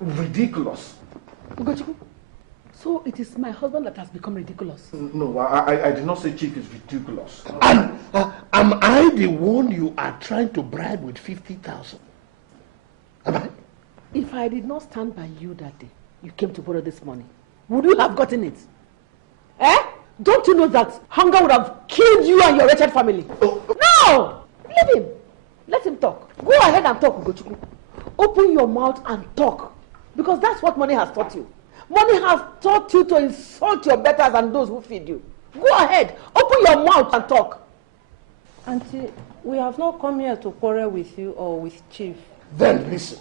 ridiculous. Ugochukwu, so it is my husband that has become ridiculous? No, I did not say Chief is ridiculous. And am I the one you are trying to bribe with 50,000? Am I? If I did not stand by you that day, you came to borrow this money, would you have gotten it? Eh? Don't you know that hunger would have killed you and your wretched family? Oh. No! Leave him. Let him talk. Go ahead and talk, Ugochukwu. Open your mouth and talk. Because that's what money has taught you. Money has taught you to insult your betters and those who feed you. Go ahead. Open your mouth and talk. Auntie, we have not come here to quarrel with you or with Chief. Then listen.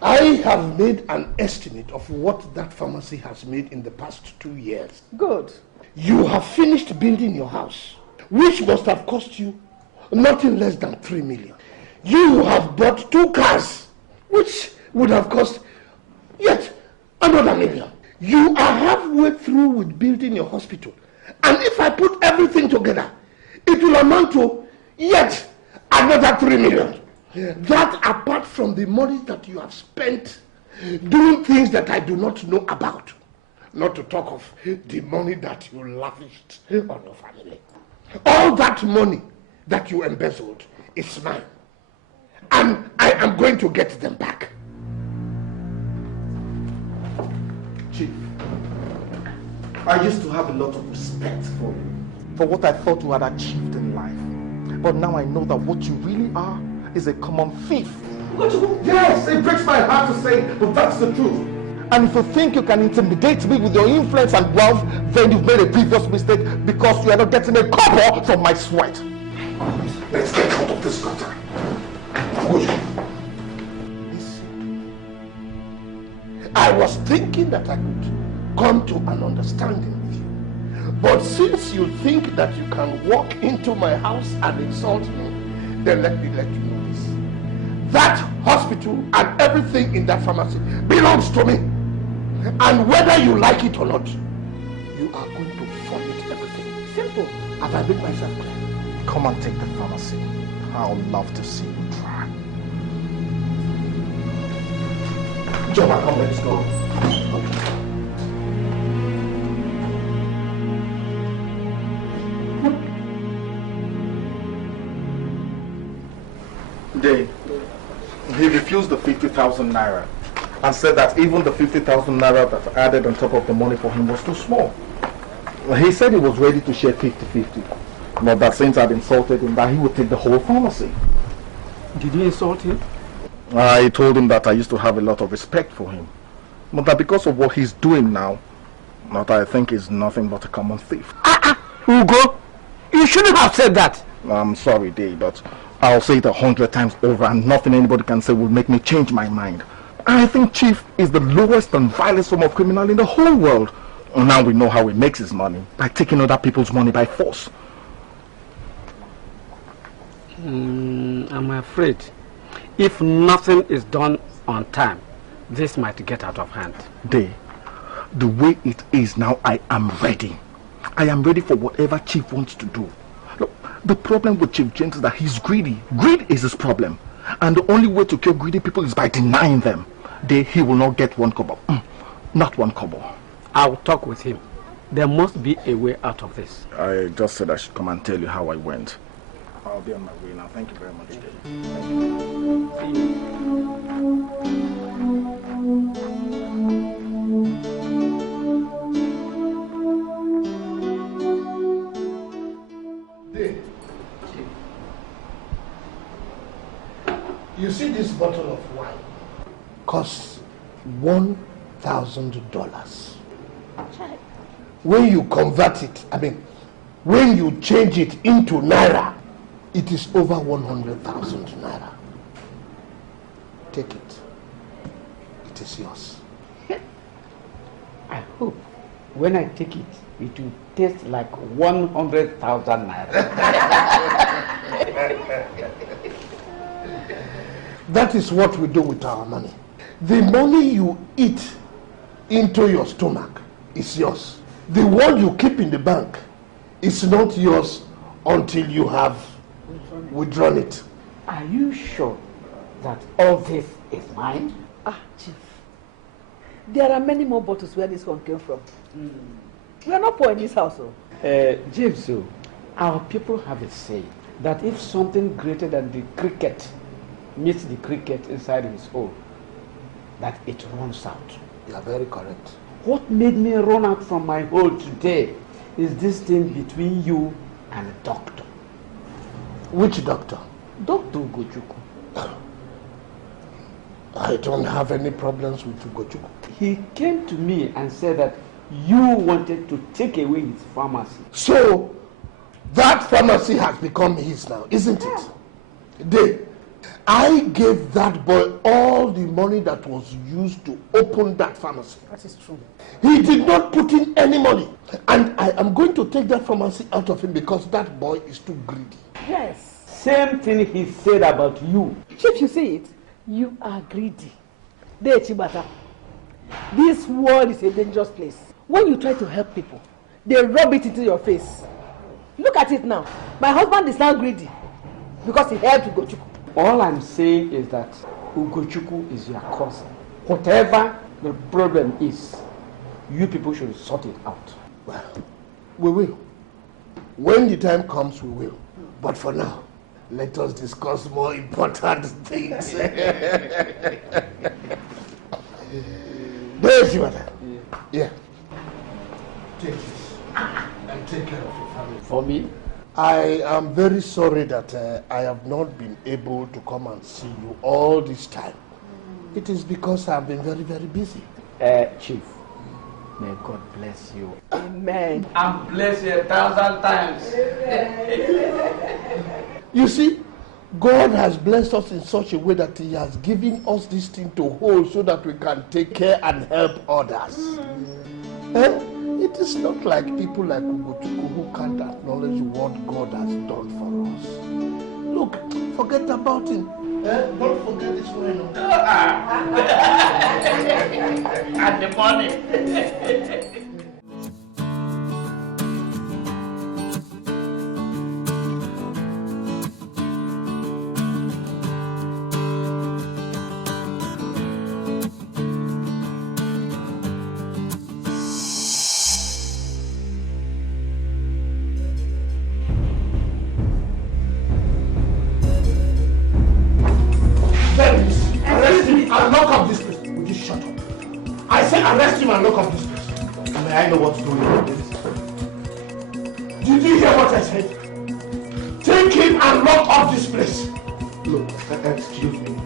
I have made an estimate of what that pharmacy has made in the past 2 years. Good. You have finished building your house, which must have cost you nothing less than 3 million. You have bought 2 cars, which would have cost yet another 1 million. You are halfway through with building your hospital. And if I put everything together, it will amount to yet another 3 million. That apart from the money that you have spent doing things that I do not know about. Not to talk of the money that you lavished on your family. All that money that you embezzled is mine. And I am going to get them back. Chief, I used to have a lot of respect for you, for what I thought you had achieved in life. But now I know that what you really are is a common thief. Yes, it breaks my heart to say, but that's the truth. And if you think you can intimidate me with your influence and wealth, then you've made a grievous mistake because you are not getting a copper from my sweat. Let's get out of this gutter. I was thinking that I could come to an understanding with you. But since you think that you can walk into my house and insult me, then let me let you know this. That hospital and everything in that pharmacy belongs to me. And whether you like it or not, you are going to forfeit everything. Simple. Have I made myself clear? Come and take the pharmacy. I would love to see you try. Joma, come, let's go. He refused the 50,000 naira and said that even the 50,000 naira that added on top of the money for him was too small. He said he was ready to share 50-50. But that since I'd insulted him, that he would take the whole pharmacy. Did you insult him? I told him that I used to have a lot of respect for him. But that because of what he's doing now, that I think is nothing but a common thief. Ugo, you shouldn't have said that. I'm sorry, Day, but I'll say it 100 times over and nothing anybody can say will make me change my mind. I think Chief is the lowest and vilest form of criminal in the whole world. Now we know how he makes his money, by taking other people's money by force. I'm afraid if nothing is done on time, this might get out of hand. Day, the way it is now, I am ready. I am ready for whatever Chief wants to do. Look, the problem with Chief James is that he's greedy. Greed is his problem. And the only way to cure greedy people is by denying them. He will not get one kobo. Not one kobo. I'll talk with him. There must be a way out of this. I just said I should come and tell you how I went. I'll be on my way now. Thank you very much, Dave. Dave, you see this bottle of wine costs $1,000. When you convert it, when you change it into naira, it is over 100,000 naira. Take it. It is yours. I hope when I take it, it will taste like 100,000 naira. That is what we do with our money. The money you eat into your stomach is yours. The one you keep in the bank is not yours until you have withdrawn it. Are you sure that all this is mine? Chief. There are many more bottles where this one came from. We are not poor in this house. James, our people have a saying that if something greater than the cricket meets the cricket inside his hole, that it runs out. You are very correct. What made me run out from my hole today is this thing between you and the doctor. Which doctor? Dr. Ugochukwu. I don't have any problems with Ugochukwu. He came to me and said that you wanted to take away his pharmacy. So, that pharmacy has become his now, isn't it? I gave that boy all the money that was used to open that pharmacy. That is true. He did not put in any money. And I am going to take that pharmacy out of him because that boy is too greedy. Yes. Same thing he said about you. Chief, you see it? You are greedy. This world is a dangerous place. When you try to help people, they rub it into your face. Look at it now. My husband is now greedy because he helped Ugochukwu. All I'm saying is that Ugochukwu is your cousin. Whatever the problem is, you people should sort it out. Well, we will. When the time comes, we will. But for now, let us discuss more important things. There's your mother. Yeah. Take this and take care of your family. For me? I am very sorry that I have not been able to come and see you all this time. It is because I have been very, very busy. Chief, may God bless you. Amen. And bless you 1,000 times. You see, God has blessed us in such a way that He has given us this thing to hold so that we can take care and help others. It is not like people like Ugochukwu who can't acknowledge what God has done for us. Look, forget about him. Don't forget this one. And the money. Arrest him and lock up this place. Would you shut up? I said arrest him and lock up this place. May I know what's going on with this? Did you hear what I said? Take him and lock up this place. Look, excuse me.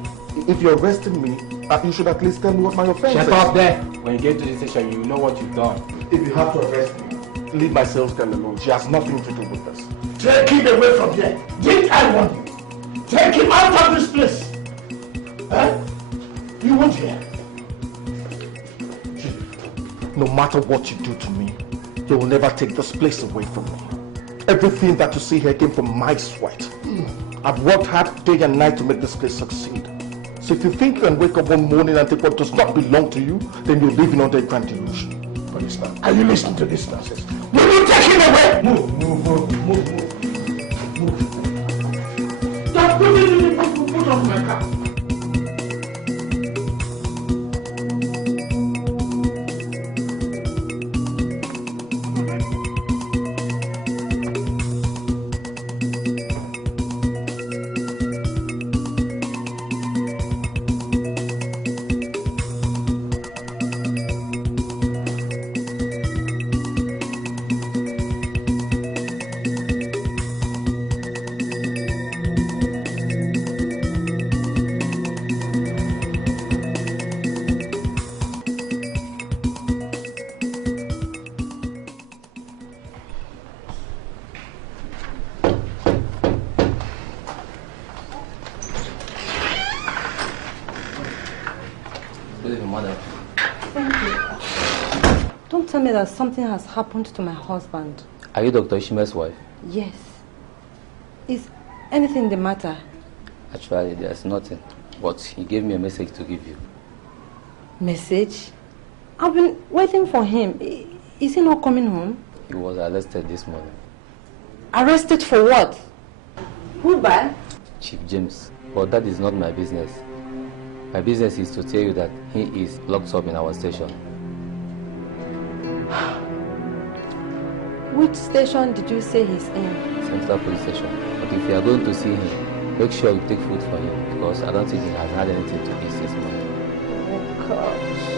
If you're arresting me, You should at least tell me what my offense is. Shut up there. When you get to the station, you know what you've done. If you have to arrest me, leave my sales girl alone. She has nothing to do with this. Take him away from here. Did I want you? Take him out of this place. Huh? You won't hear. No matter what you do to me, you will never take this place away from me. Everything that you see here came from my sweat. I've worked hard day and night to make this place succeed. So if you think you can wake up one morning and take what does not belong to you, then you're living under a grand illusion. Policeman, are you listening to this nonsense? Will you take him away? Move. Just put on my car. That something has happened to my husband. Are you Dr. Ishime's wife? Yes. Is anything the matter? Actually, there's nothing. But he gave me a message to give you. Message? I've been waiting for him. Is he not coming home? He was arrested this morning. Arrested for what? Who by? Chief James. But that is not my business. My business is to tell you that he is locked up in our station. Which station did you say he's in? Central Police Station. But if you are going to see him, make sure you take food for him, because I don't think he has had anything to eat this morning. Oh gosh.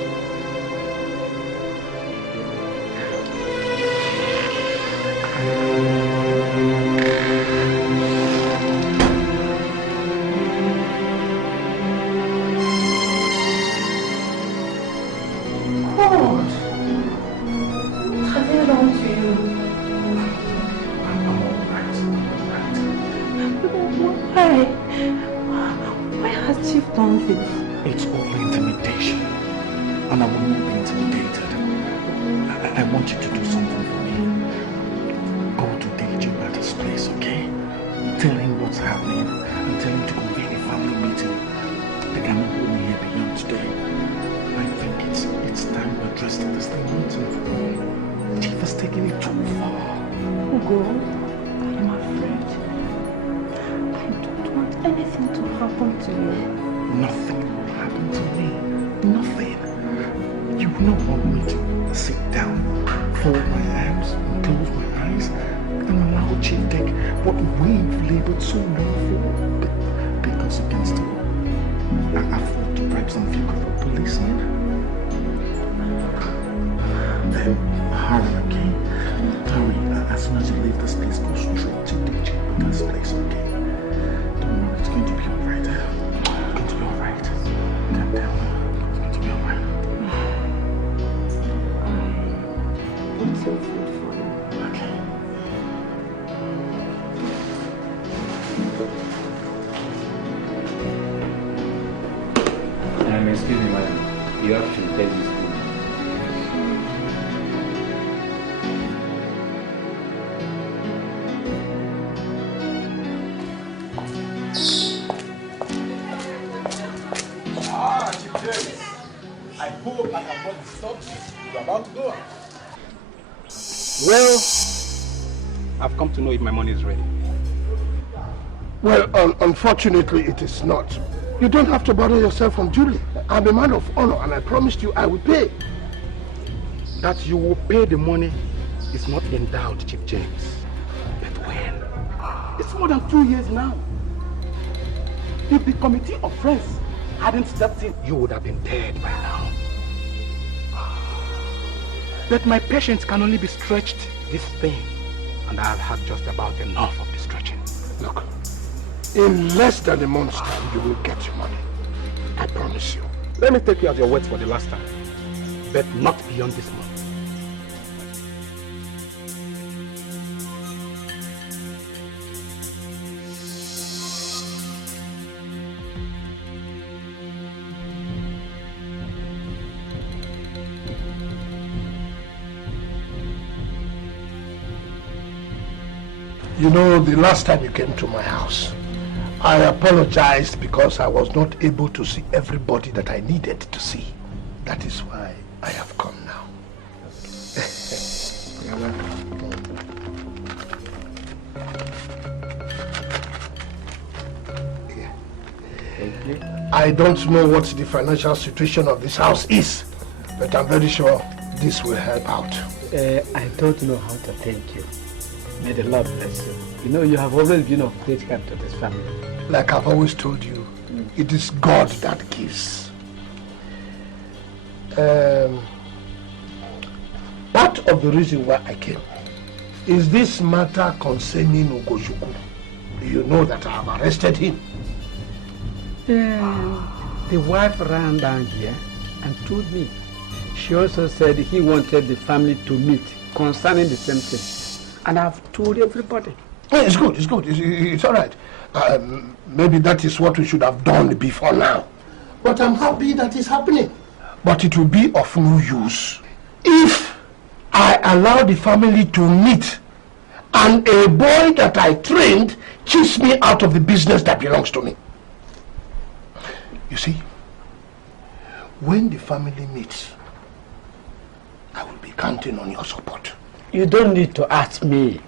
It's all intimidation, and I will not be intimidated. I want you to do something for me. Go to DJ at his place, okay? Tell him what's happening and tell him to convene a family meeting. They cannot hold me here beyond today. I think it's time we address this thing once and for all. Chief has taken it too far. Ugo, I am afraid. I don't want anything to happen to you. Nothing will happen to me. Nothing. You will not want me to sit down, fold my arms, and close my eyes, and allow Chief take what we've labored so long for. Because against the law, I've fought to bribe some few couple of policemen. Then hurry, okay? Hurry. As soon as you leave this place, go straight to DJ at this place, okay? Don't worry, it's going to be alright. Calm down. It's going to be alright. Put some food for you. Okay. Excuse me, madam. You have to take this food. I hope I have brought the stuff you're about to go out. Well, I've come to know if my money is ready. Well, unfortunately, it is not. You don't have to bother yourself from Julie. I'm a man of honor, and I promised you I will pay. That you will pay the money is not in doubt, Chief James. But when? It's more than 2 years now. If the committee of friends hadn't stepped in, you would have been dead by now. But my patience can only be stretched this thing, and I have had just about enough of the stretching. Look, in less than a month's time, you will get your money. I promise you. Let me take you at your words for the last time. But not beyond this month. You know, the last time you came to my house, I apologized because I was not able to see everybody that I needed to see. That is why I have come now. I don't know what the financial situation of this house is, but I'm very sure this will help out. I don't know how to thank you. May the Lord bless you. You know, you have always been of great help to this family. Like I've always told you, it is God that gives. Part of the reason why I came is this matter concerning Ozokwor. You know that I have arrested him. The wife ran down here and told me. She also said he wanted the family to meet concerning the same thing. And I've told everybody. It's good, it's good, it's all right. Maybe that is what we should have done before now. But I'm happy that it's happening. But it will be of no use if I allow the family to meet and a boy that I trained cheats me out of the business that belongs to me. You see, when the family meets, I will be counting on your support. You don't need to ask me.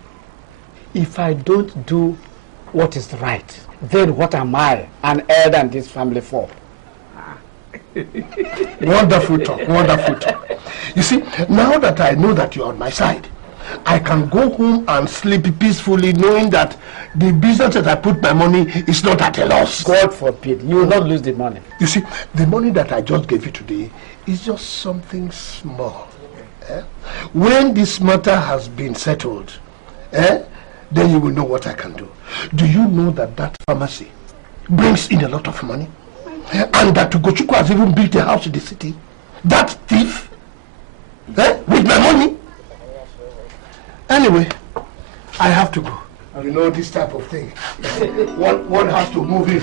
If I don't do what is right, then what am I an heir in this family for? Wonderful talk, wonderful talk. You see, now that I know that you're on my side, I can go home and sleep peacefully knowing that the business that I put my money is not at a loss. God forbid, you will not lose the money. You see, the money that I just gave you today is just something small. When this matter has been settled, then you will know what I can do. Do you know that that pharmacy brings in a lot of money? And that Ozokwor has even built a house in the city? That thief? With my money? Anyway, I have to go. You know this type of thing. One has to move in.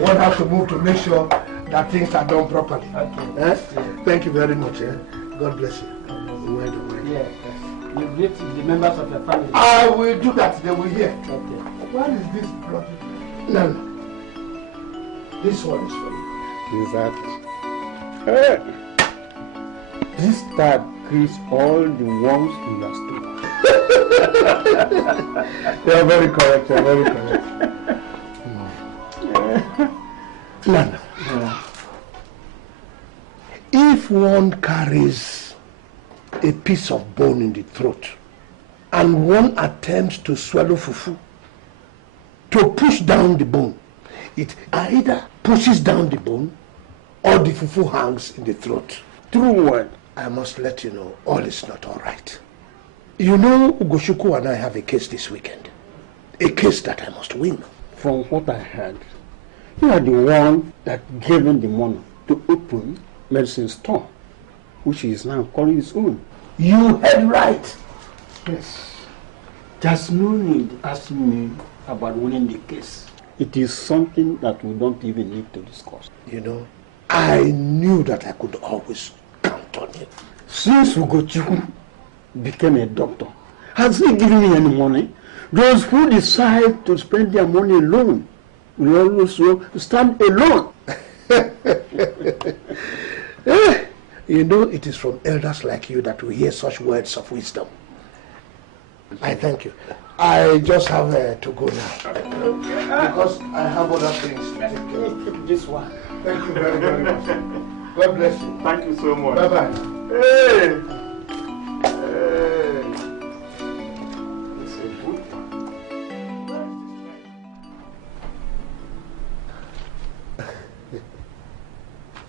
One has to move to make sure that things are done properly. Thank you very much. God bless you. Yes. You greet the members of your family. I will do that. They will hear. Okay. What is this bloody? No. This one is for you. Exactly. This tag creates all the worms in your stomach. You are very correct. You are very correct. Nana. If one carries a piece of bone in the throat and one attempts to swallow fufu, to push down the bone, it either pushes down the bone or the fufu hangs in the throat. True word. I must let you know, all is not all right. You know, Ozokwor and I have a case this weekend. A case that I must win. From what I heard, you are the one that gave him the money to open medicine store, which he is now calling his own. You heard right. Yes. There's no need to ask me about winning the case. It is something that we don't even need to discuss. You know, I knew that I could always count on it. Since Ozokwor became a doctor, has he given me any money? Those who decide to spend their money alone will also stand alone. You know, it is from elders like you that we hear such words of wisdom. I thank you. I just have to go now. Because I have other things to take care of. Keep this one. Thank you very, very much. God bless you. Thank you so much. Bye-bye. Hey!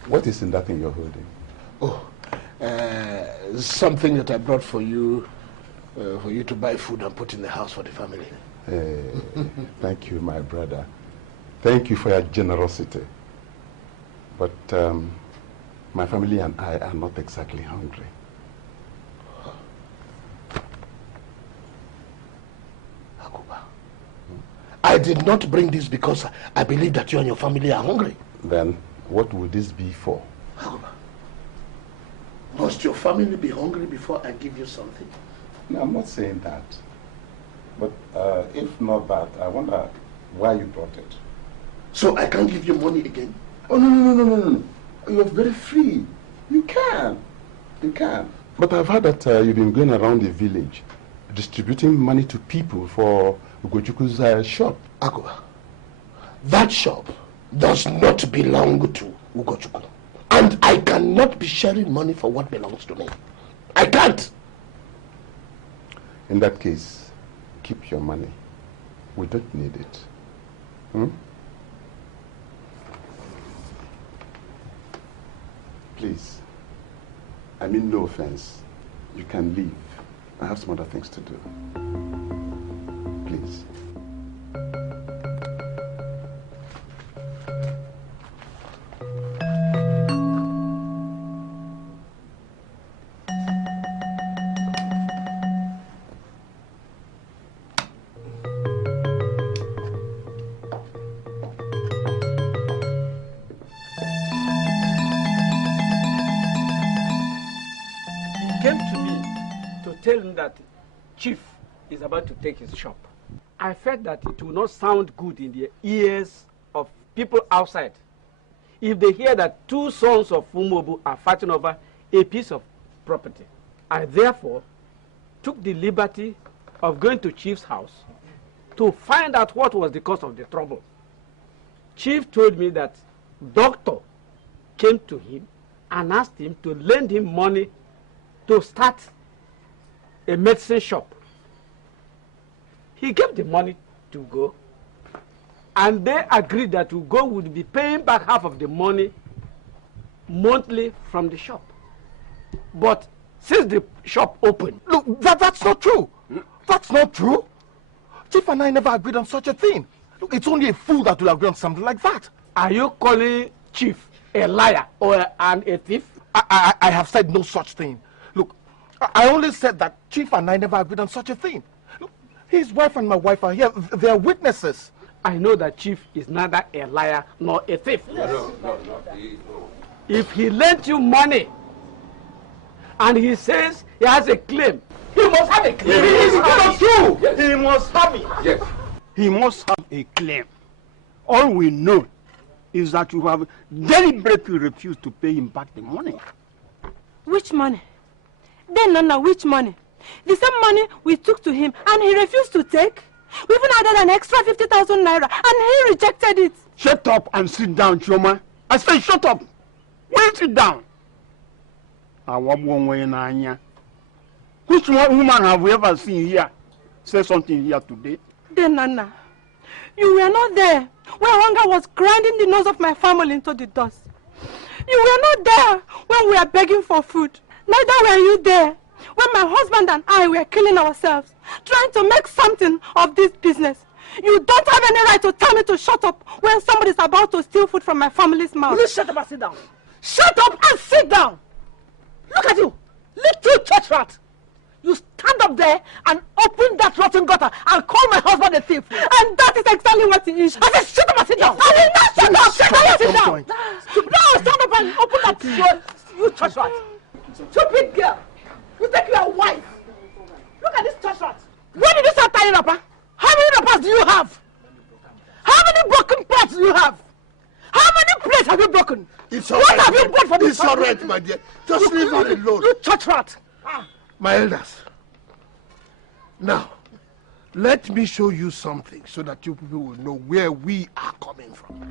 What is in that thing you're holding? Oh, something that I brought for you to buy food and put in the house for the family. Thank you, my brother. Thank you for your generosity. But my family and I are not exactly hungry. I did not bring this because I believe that you and your family are hungry. Then what would this be for? Must your family be hungry before I give you something? No, I'm not saying that. But if not that, I wonder why you brought it. So I can't give you money again? Oh, no. You're very free. You can. You can. But I've heard that you've been going around the village distributing money to people for Ugochukwu's shop. Akuba, that shop does not belong to Ugochukwu. And I cannot be sharing money for what belongs to me. I can't. In that case, keep your money. We don't need it. Please. I mean no offense. You can leave. I have some other things to do. Please. Chief is about to take his shop. I felt that it will not sound good in the ears of people outside if they hear that two sons of Umobu are fighting over a piece of property. I therefore took the liberty of going to Chief's house to find out what was the cause of the trouble. Chief told me that doctor came to him and asked him to lend him money to start a medicine shop. He gave the money to Ugo, and they agreed that Ugo would be paying back half of the money monthly from the shop. But since the shop opened... Look, that's not true. That's not true. Chief and I never agreed on such a thing. Look, it's only a fool that will agree on something like that. Are you calling Chief a liar or a thief? I have said no such thing. Look, I only said that Chief and I never agreed on such a thing. Look, his wife and my wife are here. They are witnesses. I know that Chief is neither a liar nor a thief. No. If he lent you money and he says he has a claim, he must have a claim. It's not true. Yes. He must have it. Yes. He must have a claim. All we know is that you have deliberately refused to pay him back the money. Which money? Then, Nana, which money? The same money we took to him and he refused to take. We even added an extra 50,000 naira and he rejected it. Shut up and sit down, Choma. I say shut up. Will you sit down? Which woman have we ever seen here say something here today? Then, Nana, you were not there when hunger was grinding the nose of my family into the dust. You were not there when we were begging for food. Neither were you there when my husband and I were killing ourselves, trying to make something of this business. You don't have any right to tell me to shut up when somebody's about to steal food from my family's mouth. Will you shut up and sit down? Shut up and sit down! Look at you, little church rat! You stand up there and open that rotten gutter and call my husband a thief. And that is exactly what he is. I said shut up and sit down! I did not shut up! Shut up and sit down! Now stand up and open that door, you church rat! Stupid girl! You think you are wise? Look at this church rat! When did you start tying up, huh? How many rappers do you have? How many broken pots do you have? How many plates have you broken? It's all what right, have you bought for It's all right, my dear. Just leave her alone. You church rat! My elders, now, let me show you something so that you people will know where we are coming from.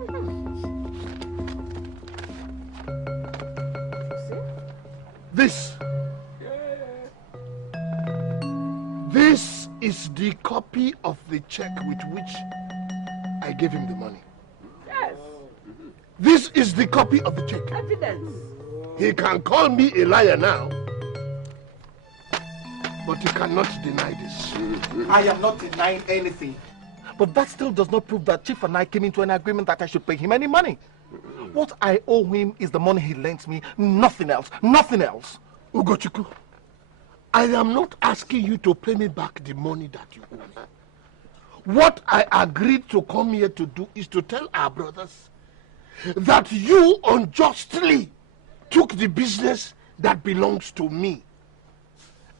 This is the copy of the check with which I gave him the money. Yes. This is the copy of the check. Evidence. He can call me a liar now, but you cannot deny this. I am not denying anything. But that still does not prove that Chief and I came into an agreement that I should pay him any money. What I owe him is the money he lent me, nothing else, nothing else. Ugochukwu, I am not asking you to pay me back the money that you owe me. What I agreed to come here to do is to tell our brothers that you unjustly took the business that belongs to me.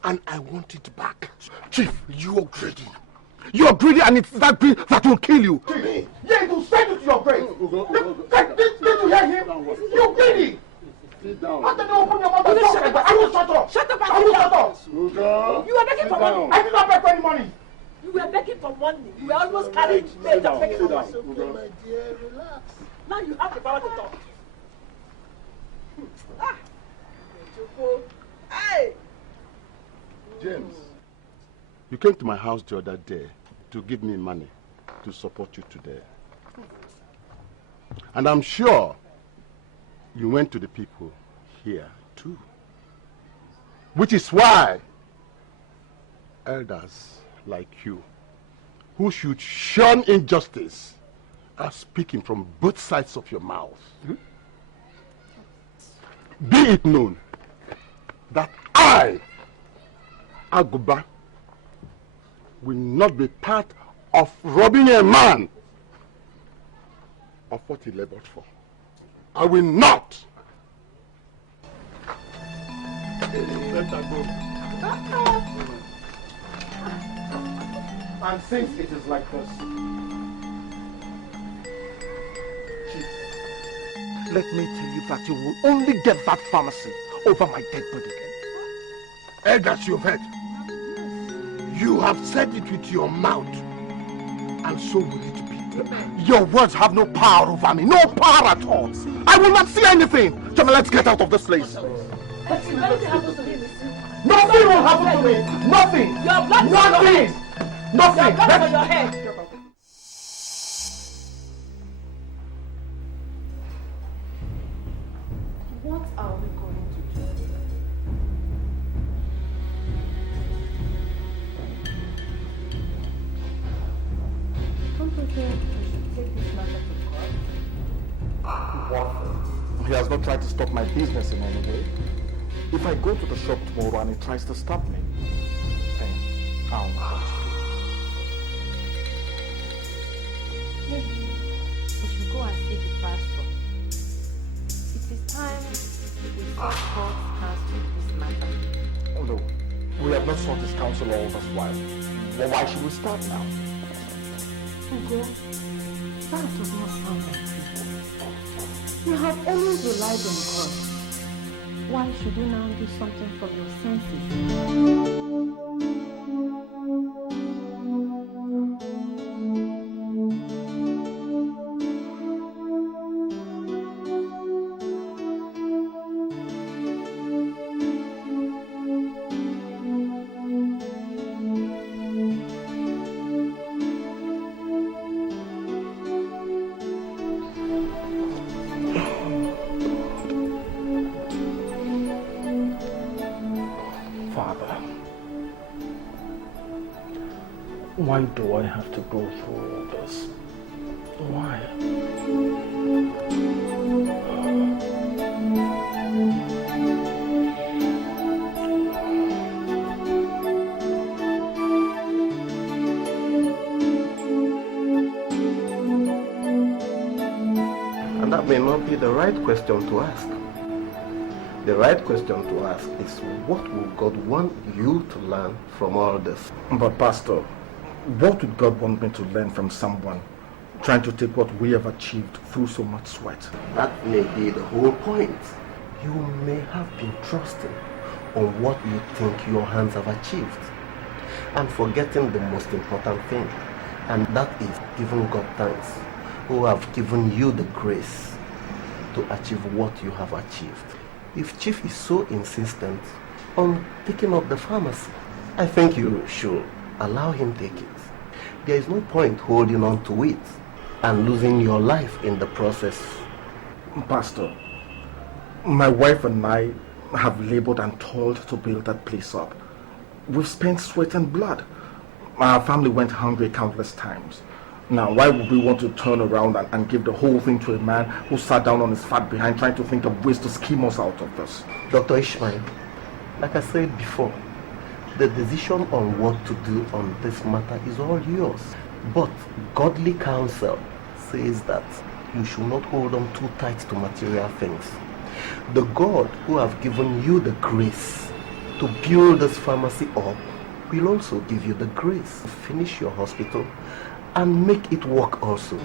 And I want it back. Chief, you're greedy. You're greedy, and it's that greed that will kill you. Chief, yeah, it will send you to your grave. Did you hear him? You're greedy. Sit down. After you open your mouth and talk like that, I will shut up. Shut up! I will shut up. You were begging for money. I did not beg for any money. You were begging for money. You were almost carrying paid and begging for money. Okay, my dear, relax. Now you have the power to talk. Hey! James, you came to my house the other day to give me money to support you today. And I'm sure you went to the people here too. Which is why elders like you, who should shun injustice, are speaking from both sides of your mouth. Be it known that I, Aguba, will not be part of robbing a man of what he labored for. I will not. Let her go. And since it is like this, Chief, let me tell you that you will only get that pharmacy over my dead body again. Elders, you've heard. You have said it with your mouth, and so will it be. Your words have no power over me, no power at all. I will not see anything. Jimmy, let's get out of this place. Nothing happens to him. Nothing will happen to me. Nothing. Your blood is on your head. Nothing. Your blood is on your head. What are we going to do? Don't you think we should take this matter to court? What? He has not tried to stop my business in any way. If I go to the shop tomorrow and he tries to stop me, then I'll know what to do. Maybe we should go and see the pastor. It is time we sought God's counsel in this matter. Although we have not sought his counsel all this while, well, why should we start now? Ugo, that does not sound like people. You have always relied on God. Why should you now do something from your senses? Why do I have to go through all this? Why? And that may not be the right question to ask. The right question to ask is, what will God want you to learn from all this? But Pastor, what would God want me to learn from someone trying to take what we have achieved through so much sweat? That may be the whole point. You may have been trusting on what you think your hands have achieved and forgetting the most important thing, and that is giving God thanks, who have given you the grace to achieve what you have achieved. If Chief is so insistent on taking up the pharmacy, I think you should allow him take it. There is no point holding on to it and losing your life in the process. Pastor, my wife and I have labored and toiled to build that place up. We've spent sweat and blood. Our family went hungry countless times. Now, why would we want to turn around and give the whole thing to a man who sat down on his fat behind trying to think of ways to scheme us out of this? Dr. Ishmael, like I said before, the decision on what to do on this matter is all yours. But godly counsel says that you should not hold on too tight to material things. The God who have given you the grace to build this pharmacy up will also give you the grace to finish your hospital and make it work also.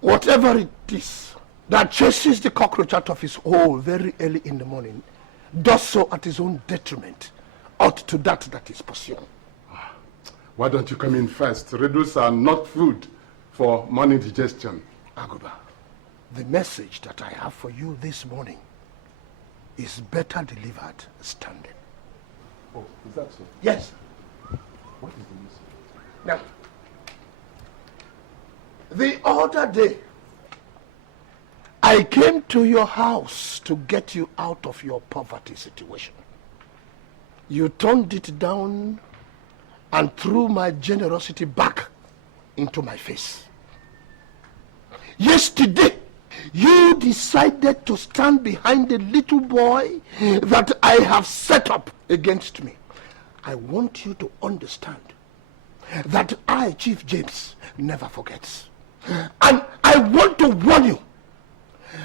Whatever it is that chases the cockroach out of his hole very early in the morning does so at his own detriment, out to that is pursuing. Why don't you come in first? Riddles are not food for morning digestion. Aguba, the message that I have for you this morning is better delivered standing. Oh, is that so? Yes. What is the message? Now, the other day, I came to your house to get you out of your poverty situation. You turned it down and threw my generosity back into my face. Yesterday, you decided to stand behind the little boy that I have set up against me. I want you to understand that I, Chief James, never forgets. And I want to warn you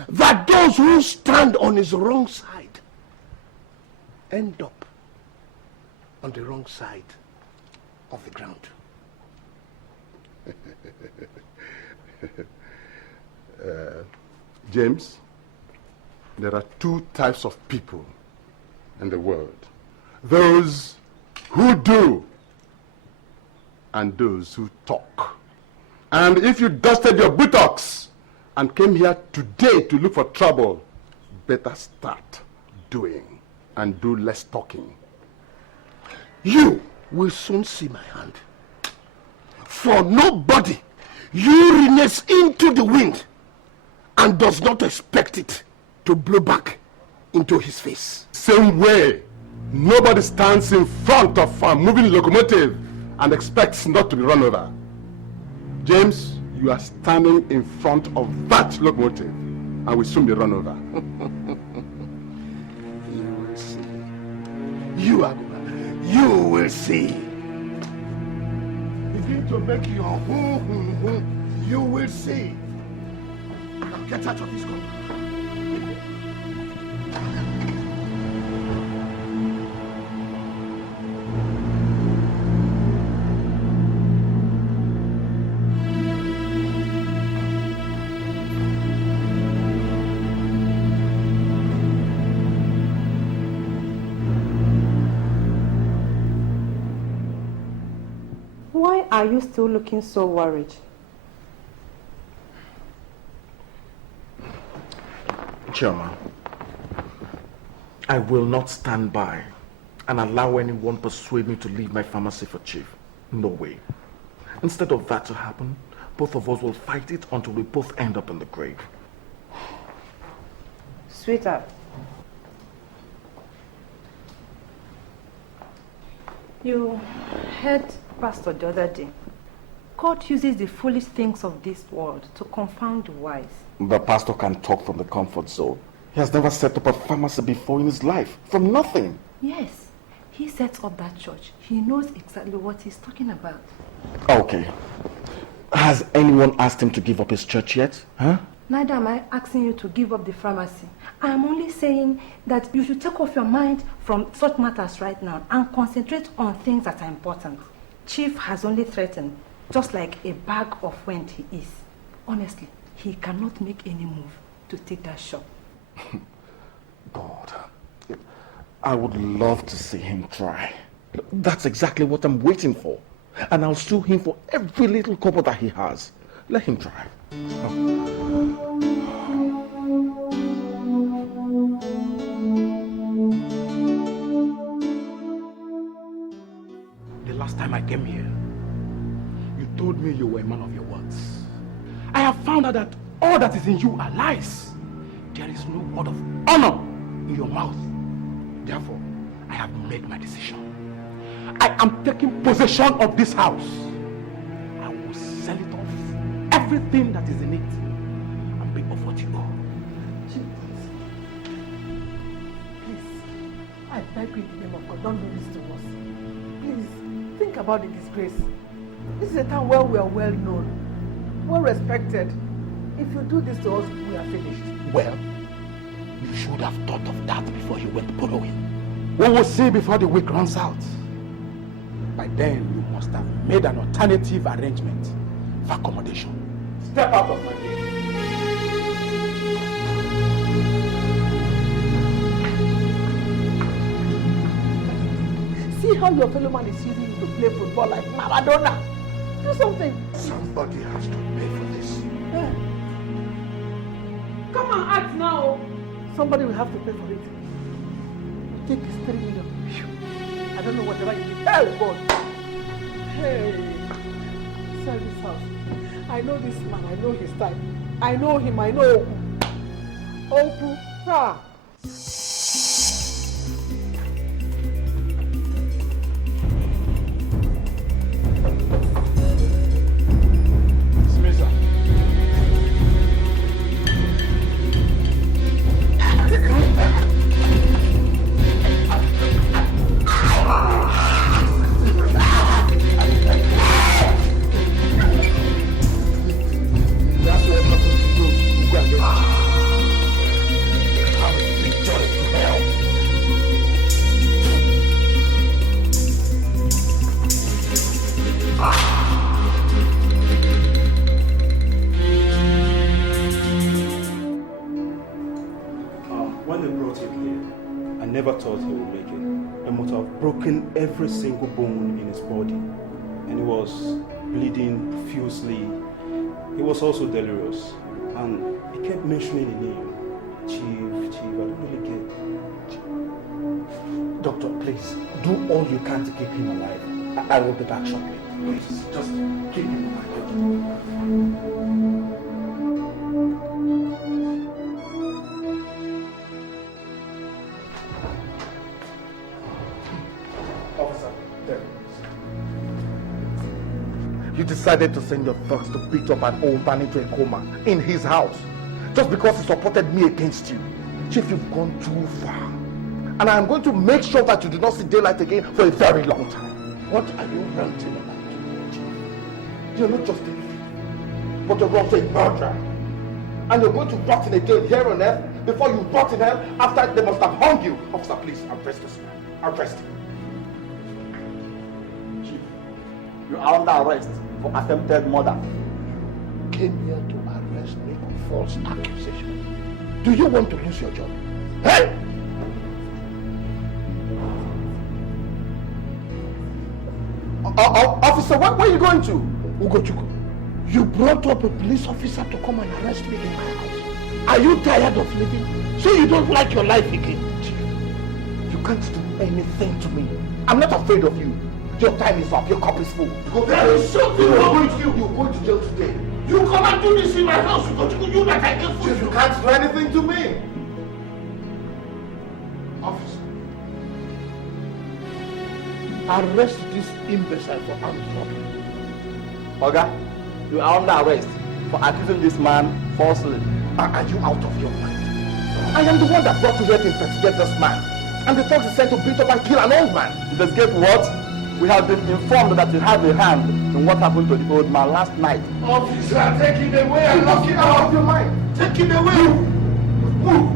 that those who stand on his wrong side end up on the wrong side of the ground. James, there are two types of people in the world. Those who do and those who talk. And if you dusted your buttocks and came here today to look for trouble, better start doing and do less talking. You will soon see my hand. For nobody urinates into the wind and does not expect it to blow back into his face. Same way, nobody stands in front of a moving locomotive and expects not to be run over. James, you are standing in front of that locomotive and will soon be run over. You will see. You will see. Begin to make your you will see. Now get out of this car. Why are you still looking so worried? Chairman, I will not stand by and allow anyone persuade me to leave my pharmacy for Chief. No way. Instead of that to happen, both of us will fight it until we both end up in the grave. Sweetheart, you heard Pastor the other day. God uses the foolish things of this world to confound the wise. The pastor can talk from the comfort zone. He has never set up a pharmacy before in his life, from nothing. Yes, he sets up that church. He knows exactly what he's talking about. Okay. Has anyone asked him to give up his church yet? Huh? Neither am I asking you to give up the pharmacy. I am only saying that you should take off your mind from such matters right now and concentrate on things that are important. Chief has only threatened, just like a bag of wind he is. Honestly, he cannot make any move to take that shop. God, I would love to see him try. That's exactly what I'm waiting for. And I'll sue him for every little copper that he has. Let him try. Oh. time I came here, you told me you were a man of your words. I have found out that all that is in you are lies. There is no word of honor in your mouth. Therefore, I have made my decision. I am taking possession of this house. I will sell it off, everything that is in it, and pay off what you owe. Please, I beg you in the name of God, don't do this to us. Please, think about the disgrace. This is a town where we are well known, well respected. If you do this to us, we are finished. Well, you should have thought of that before you went borrowing. We will see before the week runs out. By then, you must have made an alternative arrangement for accommodation. Step out of my way. See how your fellow man is using you to play football like Maradona. Do something. Somebody has to pay for this. Yeah. Come on, act now. Somebody will have to pay for it. You think it's 3 million. I don't know whatever you did. Hell, God. Hey, sell this house. I know this man. I know his type. I know him. I know Oku. Oku. Ah. Every single bone in his body, and he was bleeding profusely. He was also delirious, and he kept mentioning the name Chief. I don't really get. Doctor, please do all you can to keep him alive. I will be back shortly. Please, just keep him alive. You decided to send your thugs to beat up an old man into a coma in his house just because he supported me against you. Chief, you've gone too far. And I am going to make sure that you do not see daylight again for a very long time. What are you ranting about, Chief? You're not just a thief, but you're also a murderer. And you're going to rot in a jail here on earth before you rot in hell after they must have hung you. Officer, please, arrest this man. Arrest him. Chief, you are under arrest for attempted murder. Came here to arrest me on false accusation. Do you want to lose your job? Hey! Officer, where are you going to? Ugochukwu, you brought up a police officer to come and arrest me in my house. Are you tired of living? So you don't like your life again? You can't do anything to me. I'm not afraid of you. Your time is up. Your cup is full. There is something wrong with you. You're going to jail today. You come and do this in my house. You that I get food. You can't do anything to me. Officer, arrest this imbecile for armed robbery. Oga, you are under arrest for accusing this man falsely. Are you out of your mind? I am the one that brought you here to investigate this man. And the thugs is sent to beat up and kill an old man. Investigate what? We have been informed that you have a hand in what happened to the old man last night. Officer, take him away and lock him out of your mind. Take him away. Move.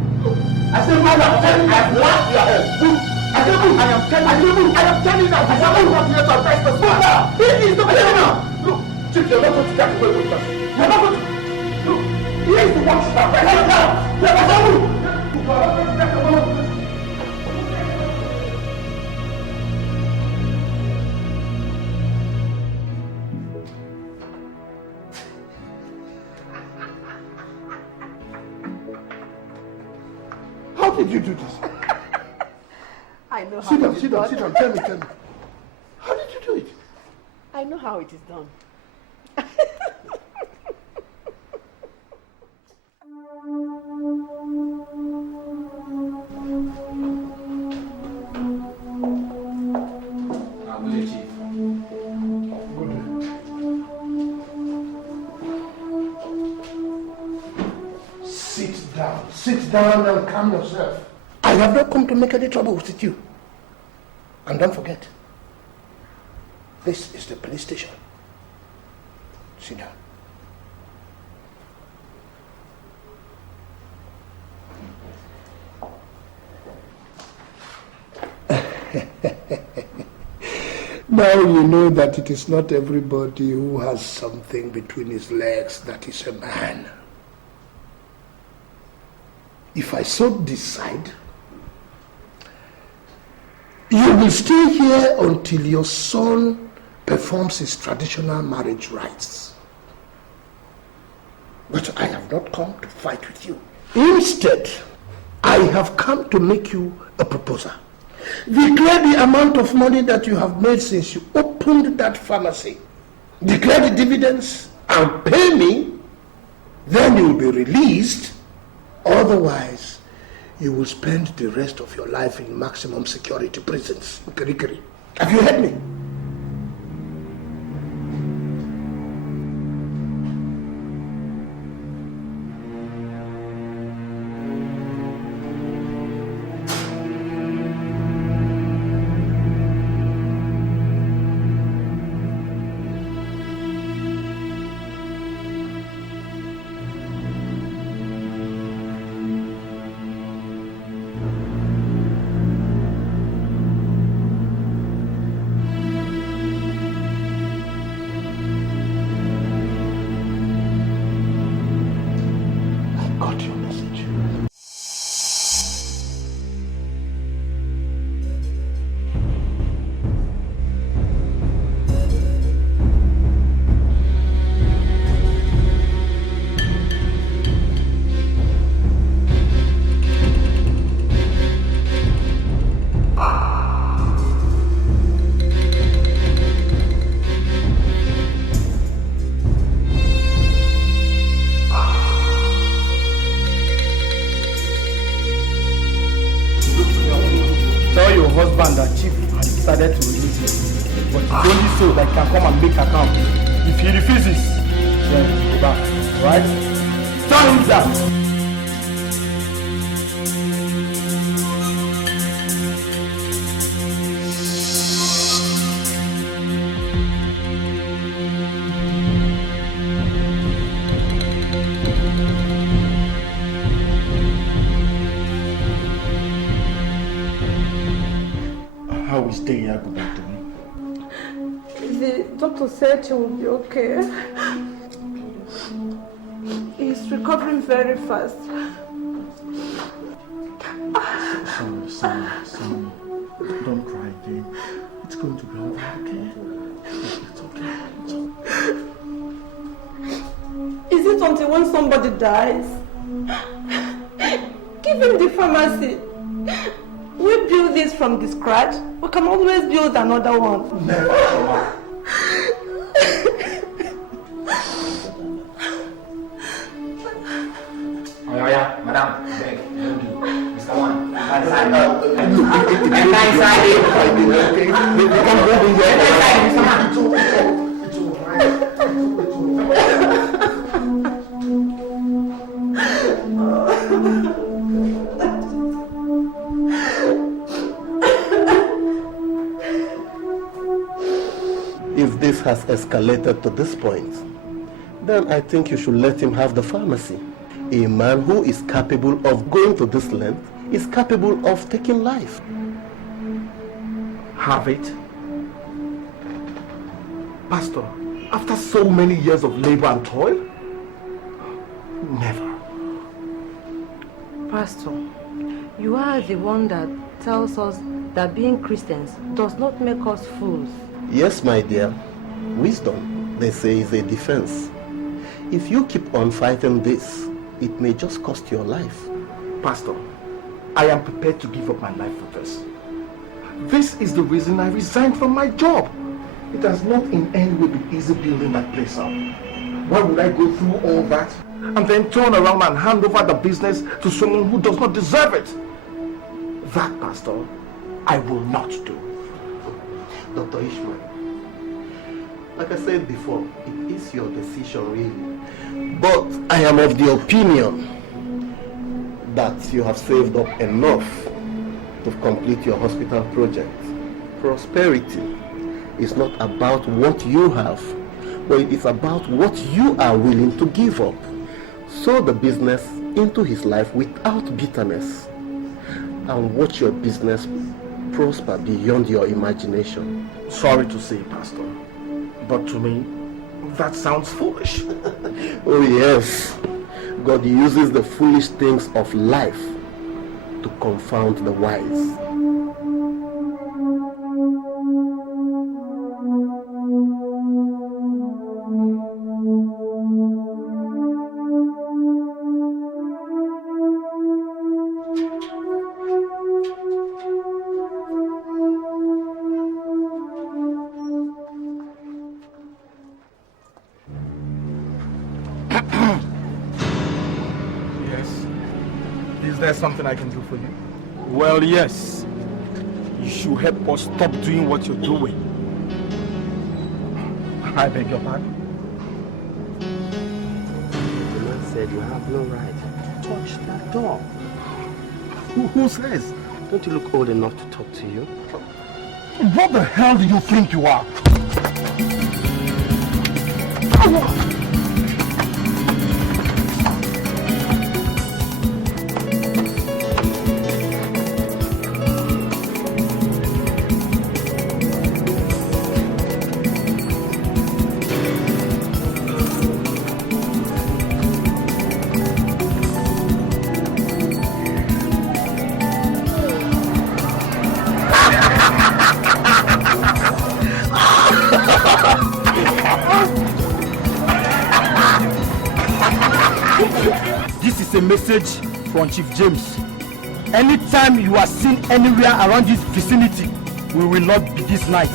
I said, move. I am telling you. I blast your head. Move. I said, move. I am telling you. I am telling you. I said, move. I'm here to arrest this man. Please, stop it now. Look, Chief, you're not going to get away with us. You're not going to. Look, he is the one to arrest us now. I said, move. You are not going to get away with us. How did you do this? I know how Sit down. Tell me. How did you do it? I know how it is done. Sit down and calm yourself. I have not come to make any trouble with you. And don't forget, this is the police station. Sit down. Now you know that it is not everybody who has something between his legs that is a man. If I so decide, you will stay here until your son performs his traditional marriage rites. But I have not come to fight with you. Instead, I have come to make you a proposal. Declare the amount of money that you have made since you opened that pharmacy. Declare the dividends and pay me. Then you will be released. Otherwise, you will spend the rest of your life in maximum security prisons. Have you heard me? Said he will be okay. He's recovering very fast. Sorry. Don't cry again. It's going to be all right, okay? It's okay. Is it until when somebody dies? Give him the pharmacy. We build this from the scratch. We can always build another one. Never. Madam, beg, Mr. One, inside. If this has escalated to this point, then I think you should let him have the pharmacy. A man who is capable of going to this length is capable of taking life. Have it? Pastor, after so many years of labor and toil? Never. Pastor, you are the one that tells us that being Christians does not make us fools. Yes, my dear. Wisdom, they say, is a defense. If you keep on fighting this, it may just cost your life. Pastor, I am prepared to give up my life for this. This is the reason I resigned from my job. It has not in any way been easy building that place up. Why would I go through all that and then turn around and hand over the business to someone who does not deserve it? That, Pastor, I will not do. Dr. Ishmael, like I said before, it is your decision really. But I am of the opinion that you have saved up enough to complete your hospital project. Prosperity is not about what you have, but it is about what you are willing to give up. Sow the business into his life without bitterness, and watch your business prosper beyond your imagination. Sorry to say, Pastor, but to me, that sounds foolish. Oh yes, God uses the foolish things of life to confound the wise. Is there something I can do for you? Well, yes. You should help us stop doing what you're doing. I beg your pardon? The man said you have no right to touch that door. Who says? Don't you look old enough to talk to you? What the hell do you think you are? A message from Chief James. Anytime you are seen anywhere around this vicinity, we will not be this night.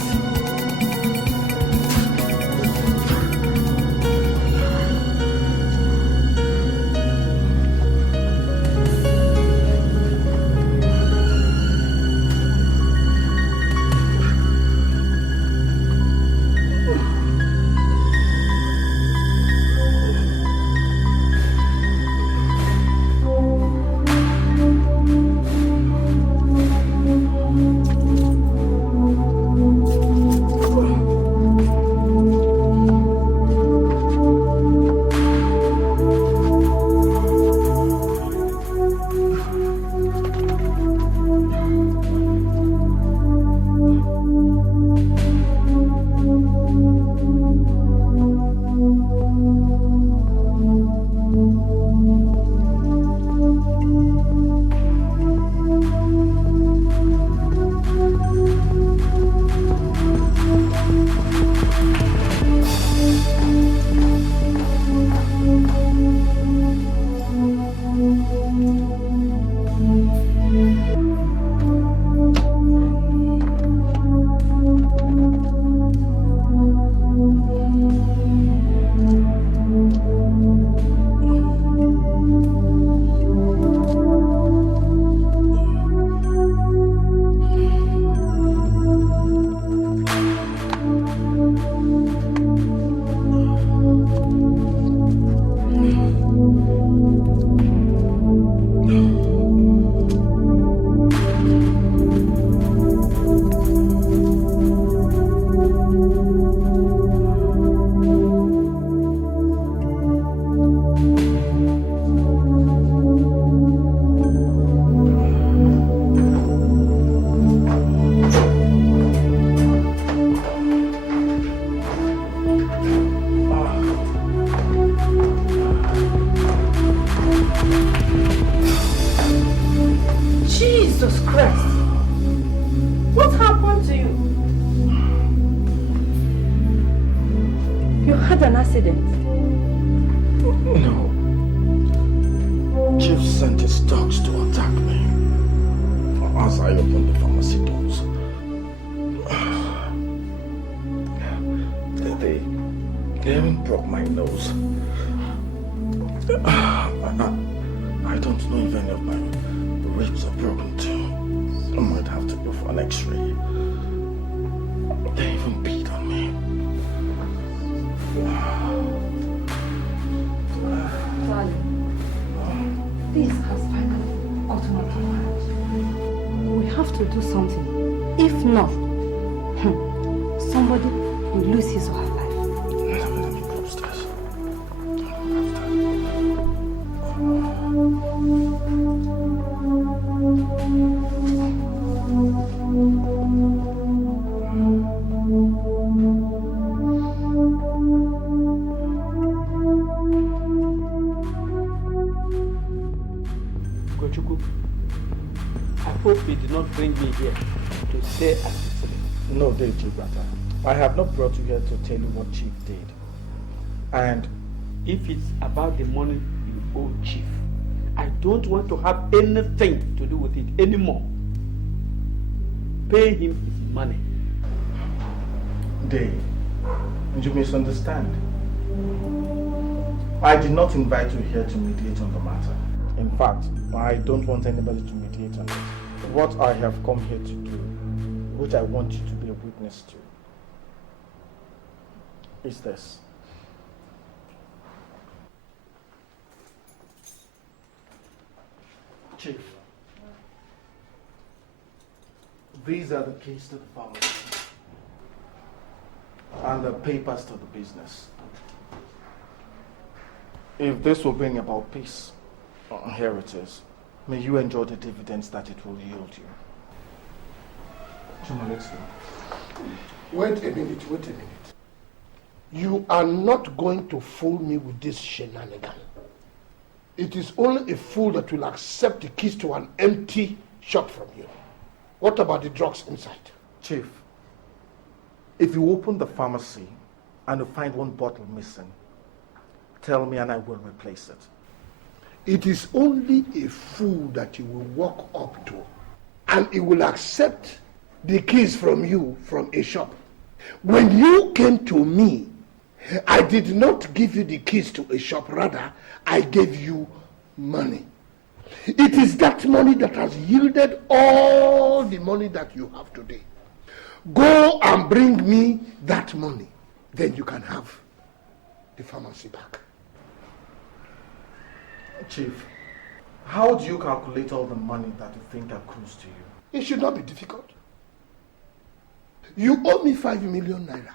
my nose. I don't know if any of my ribs are broken too. I might have to go for an x-ray. They even beat on me. Darling, this has finally gotten out of hand. We have to do something. If not, somebody will lose his or her life. Let me go upstairs. I hope you did not bring me here to stay at Esiri. No, Chief Brother. I have not brought you here to tell you what Chief did. And if it's about the money you owe Chief, I don't want to have anything to do with it anymore. Pay him his money. Dave, you misunderstand. I did not invite you here to mediate on the matter. In fact, I don't want anybody to mediate on it. What I have come here to do, which I want you to be a witness to, is this. Chief, these are the keys to the pharmacy and the papers to the business. If this will bring about peace, here it is. May you enjoy the dividends that it will yield you. Chuma, let's go. Wait a minute. You are not going to fool me with this shenanigan. It is only a fool that will accept the keys to an empty shop from you. What about the drugs inside? Chief, if you open the pharmacy and you find one bottle missing, tell me and I will replace it. It is only a fool that you will walk up to and he will accept the keys from you from a shop. When you came to me, I did not give you the keys to a shop, rather I gave you money. It is that money that has yielded all the money that you have today. Go and bring me that money, then you can have the pharmacy back. Chief, how do you calculate all the money that you think accrues to you? It should not be difficult. You owe me 5 million naira.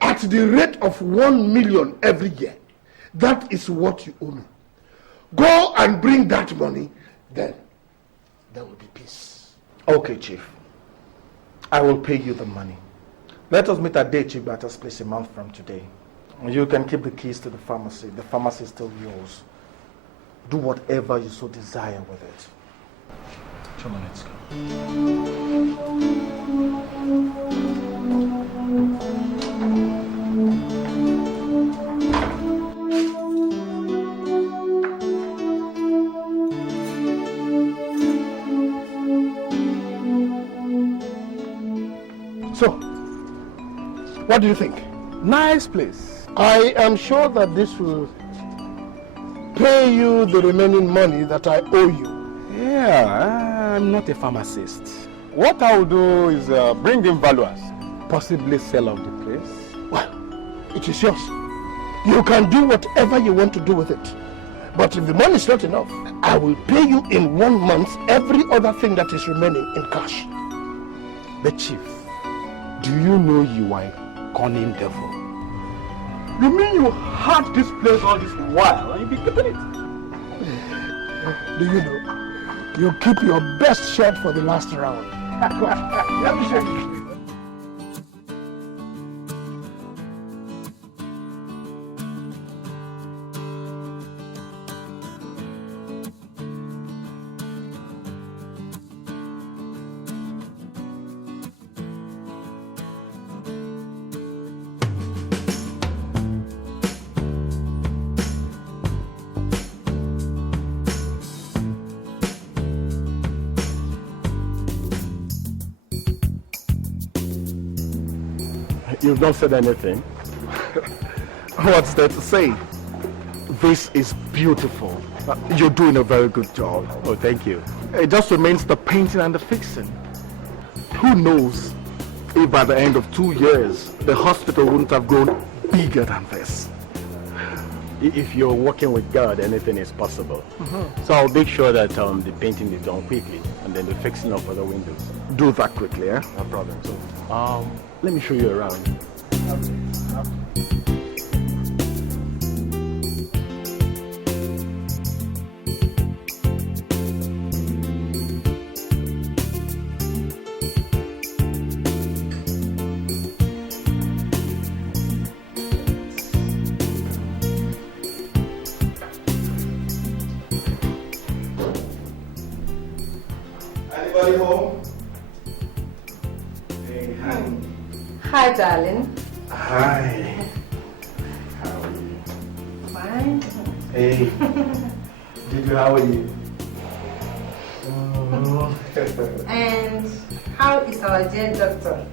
At the rate of 1 million every year, that is what you owe me. Go and bring that money, then there will be peace. Okay, Chief. I will pay you the money. Let us meet at day, Chief Batter's place a month from today. You can keep the keys to the pharmacy. The pharmacy is still yours. Do whatever you so desire with it. Chuma, let's go. So, what do you think? Nice place. I am sure that this will pay you the remaining money that I owe you. Yeah, I'm not a pharmacist. What I will do is bring in valuers, possibly sell off the place. Well, it is yours. You can do whatever you want to do with it. But if the money is not enough, I will pay you in 1 month every other thing that is remaining in cash. But Chief, do you know you are a cunning devil? You mean you had this place all this while and you be keeping it? Do you know? You keep your best shot for the last round. Let me show you. You've not said anything. What's there to say? This is beautiful. You're doing a very good job. Oh, thank you. It just remains the painting and the fixing. Who knows if by the end of 2 years, the hospital wouldn't have grown bigger than this. If you're working with God, anything is possible. So I'll make sure that the painting is done quickly, and then the fixing of other windows. Do that quickly, eh? No problem. So, let me show you around. Anybody home? Hey, honey. Hi, darling. Hi. How are you? Fine. Hey. How are you? And how is our dear doctor?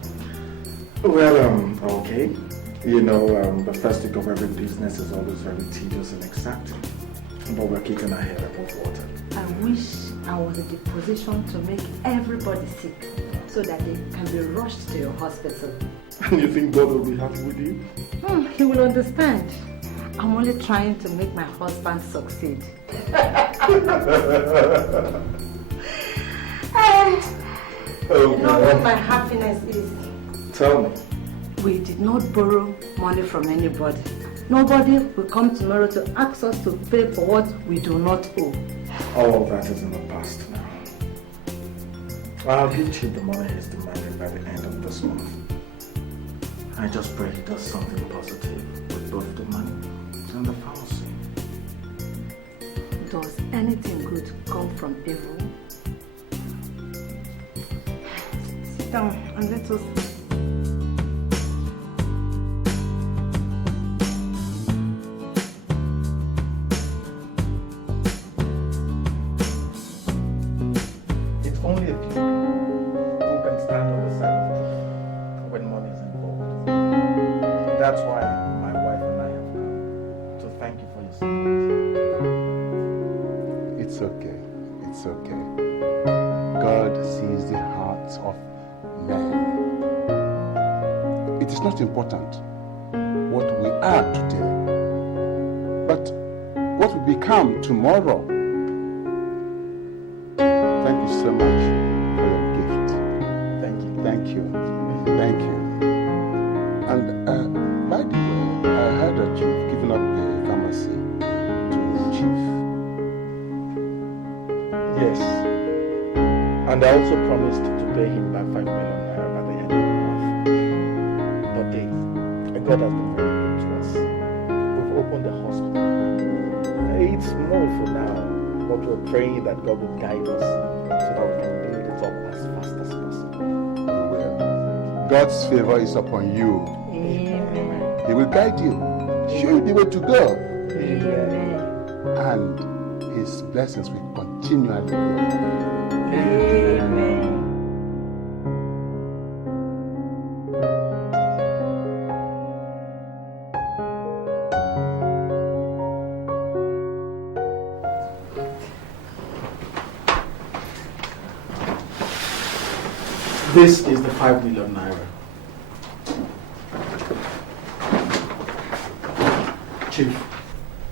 Well, okay. You know, the first week of every business is always very tedious and exacting. But we're keeping our head above water. I wish I was in the position to make everybody sick so that they can be rushed to your hospital. And you think God will be happy with you? He will understand. I'm only trying to make my husband succeed. You know what my happiness is? Tell me. We did not borrow money from anybody. Nobody will come tomorrow to ask us to pay for what we do not owe. All of that is in the past now. I'll give Chief the money he's demanding by the end of this month. I just pray he does something positive with both the money and the pharmacy. Does anything good come from evil? Sit down and let us... Only a few people who can stand on the side of truth when money is involved. That's why my wife and I have come to thank you for your support. It's okay. It's okay. God sees the hearts of men. It is not important what we are today, but what we become tomorrow. Thank you so much for your gift. Thank you. Thank you. Thank you. And by the way, I heard that you've given up the pharmacy to Chief. Yes. And I also promised to pay him back 5 million naira by the end of the month. But God has been very good to us. We've opened the hospital. It's small for now, but we're praying that God will guide us so that we can build it up as fast as possible. God's favor is upon you. Amen. He will guide you, show you the way to go. Amen. And His blessings will continually grow. Amen. This is the 5 million naira. Chief,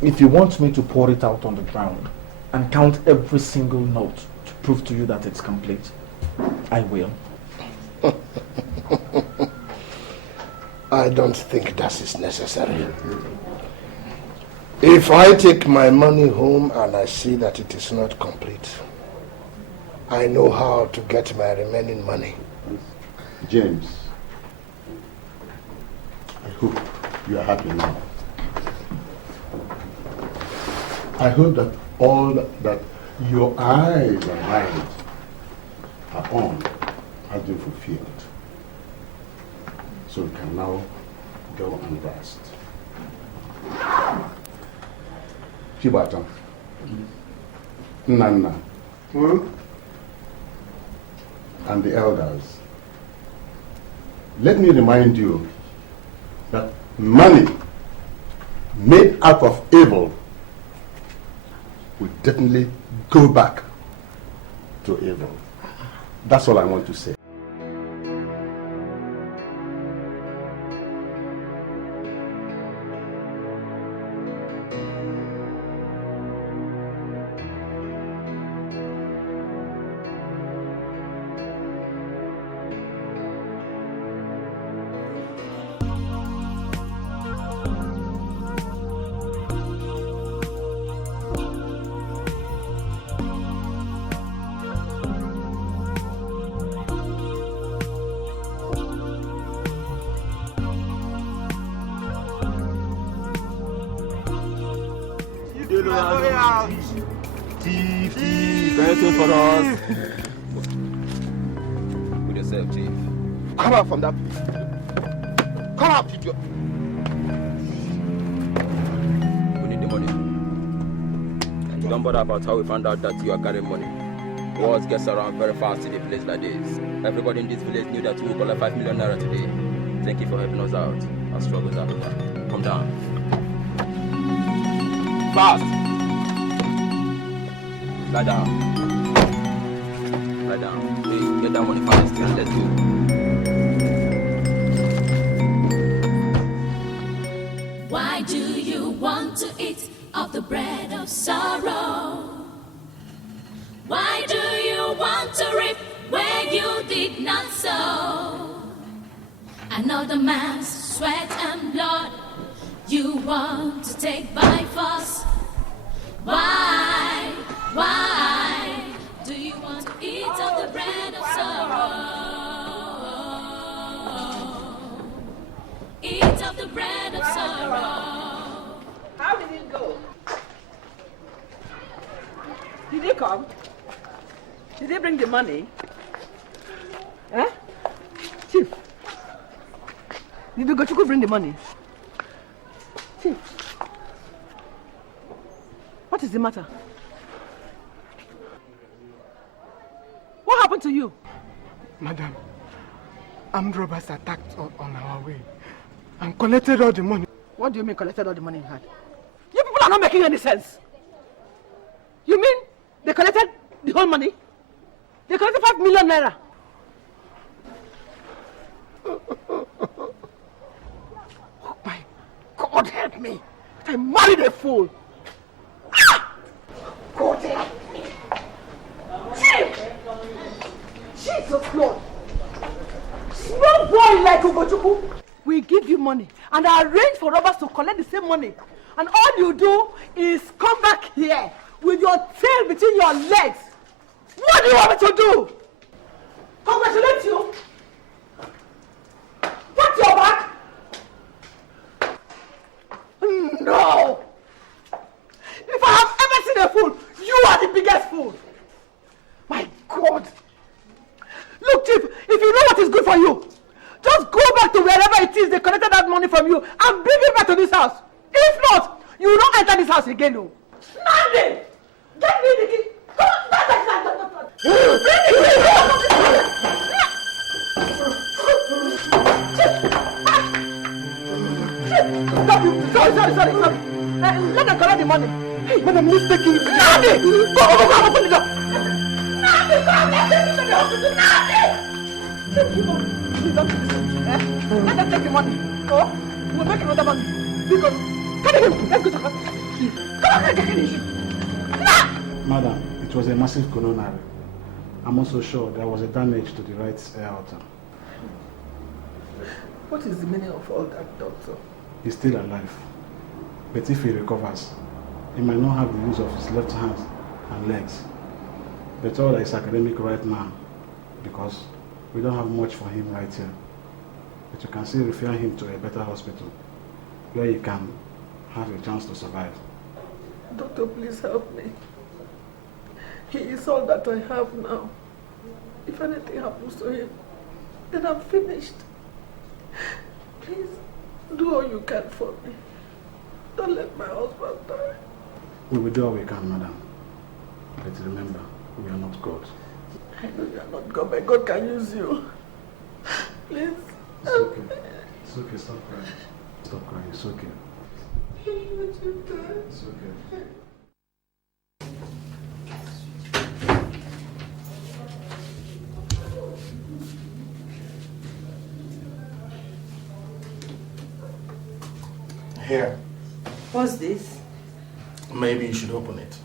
if you want me to pour it out on the ground and count every single note to prove to you that it's complete, I will. I don't think that is necessary. If I take my money home and I see that it is not complete, I know how to get my remaining money. James, I hope you are happy now. I hope that all that your eyes and mind are on has been fulfilled. So you can now go and rest. Chibata, Nana, and the elders, let me remind you that money made out of evil will definitely go back to evil. That's all I want to say. Thief, anything for us? With yourself, Chief. Come out from that place. Come out, idiot. We need the money. And don't bother about how we found out that you are carrying money. Words gets around very fast in a place like this. Everybody in this village knew that you would collect 5 million naira today. Thank you for helping us out. Our struggles are over. Come down. Fast! Lie down. Lie down. Hey, get that money fast and let's go. Why do you want to eat of the bread of sorrow? Why do you want to reap where you did not sow? Another man's sweat and blood you want to take by force. Why do you want to eat of the bread of sorrow? Eat of the bread of sorrow. How did it go? Did they come? Did they bring the money? Eh? Chief, did the Gochuku bring the money? Chief, what is the matter? What happened to you? Madam, armed robbers attacked on our way and collected all the money. What do you mean collected all the money you had? You people are not making any sense. You mean they collected the whole money? They collected 5 million naira. Oh my God, help me. I married a fool. Ah! God help me. Chief! Jesus Lord. Small boy like Ugochukwu. We give you money and arrange for robbers to collect the same money. And all you do is come back here with your tail between your legs. What do you want me to do? Congratulate you? Pat your back? No! If I have ever seen a fool, you are the biggest fool. My God! Look, Chief, if you know what is good for you, just go back to wherever it is they collected that money from you and bring it back to this house. If not, you will not enter this house again. No. Nandi! Get me the key! Come on! Sorry. Let them collect the money. Hey, madam, let's take it. Nandi! Go, open the door. Nandi, come, let's take it to the hospital. Nandi! Please don't do this. Let them take the money. Oh, we'll make another money. Because, carry him. Let's go to the hospital. Come on, carry him. Madam, it was a massive coronary. I'm also sure there was a damage to the right aorta. What is the meaning of all that, doctor? He's still alive. But if he recovers, he might not have the use of his left hand and legs. But all is academic right now because we don't have much for him right here. But you can still refer him to a better hospital where he can have a chance to survive. Doctor, please help me. He is all that I have now. If anything happens to him, then I'm finished. Please, do all you can for me. Don't let my husband die. We will do all we can, madam. But remember, we are not God. I know you are not God, but God can use you. Please. It's okay. It's okay, stop crying. Stop crying, it's okay. It's okay. Here. What's this? Maybe you should open it.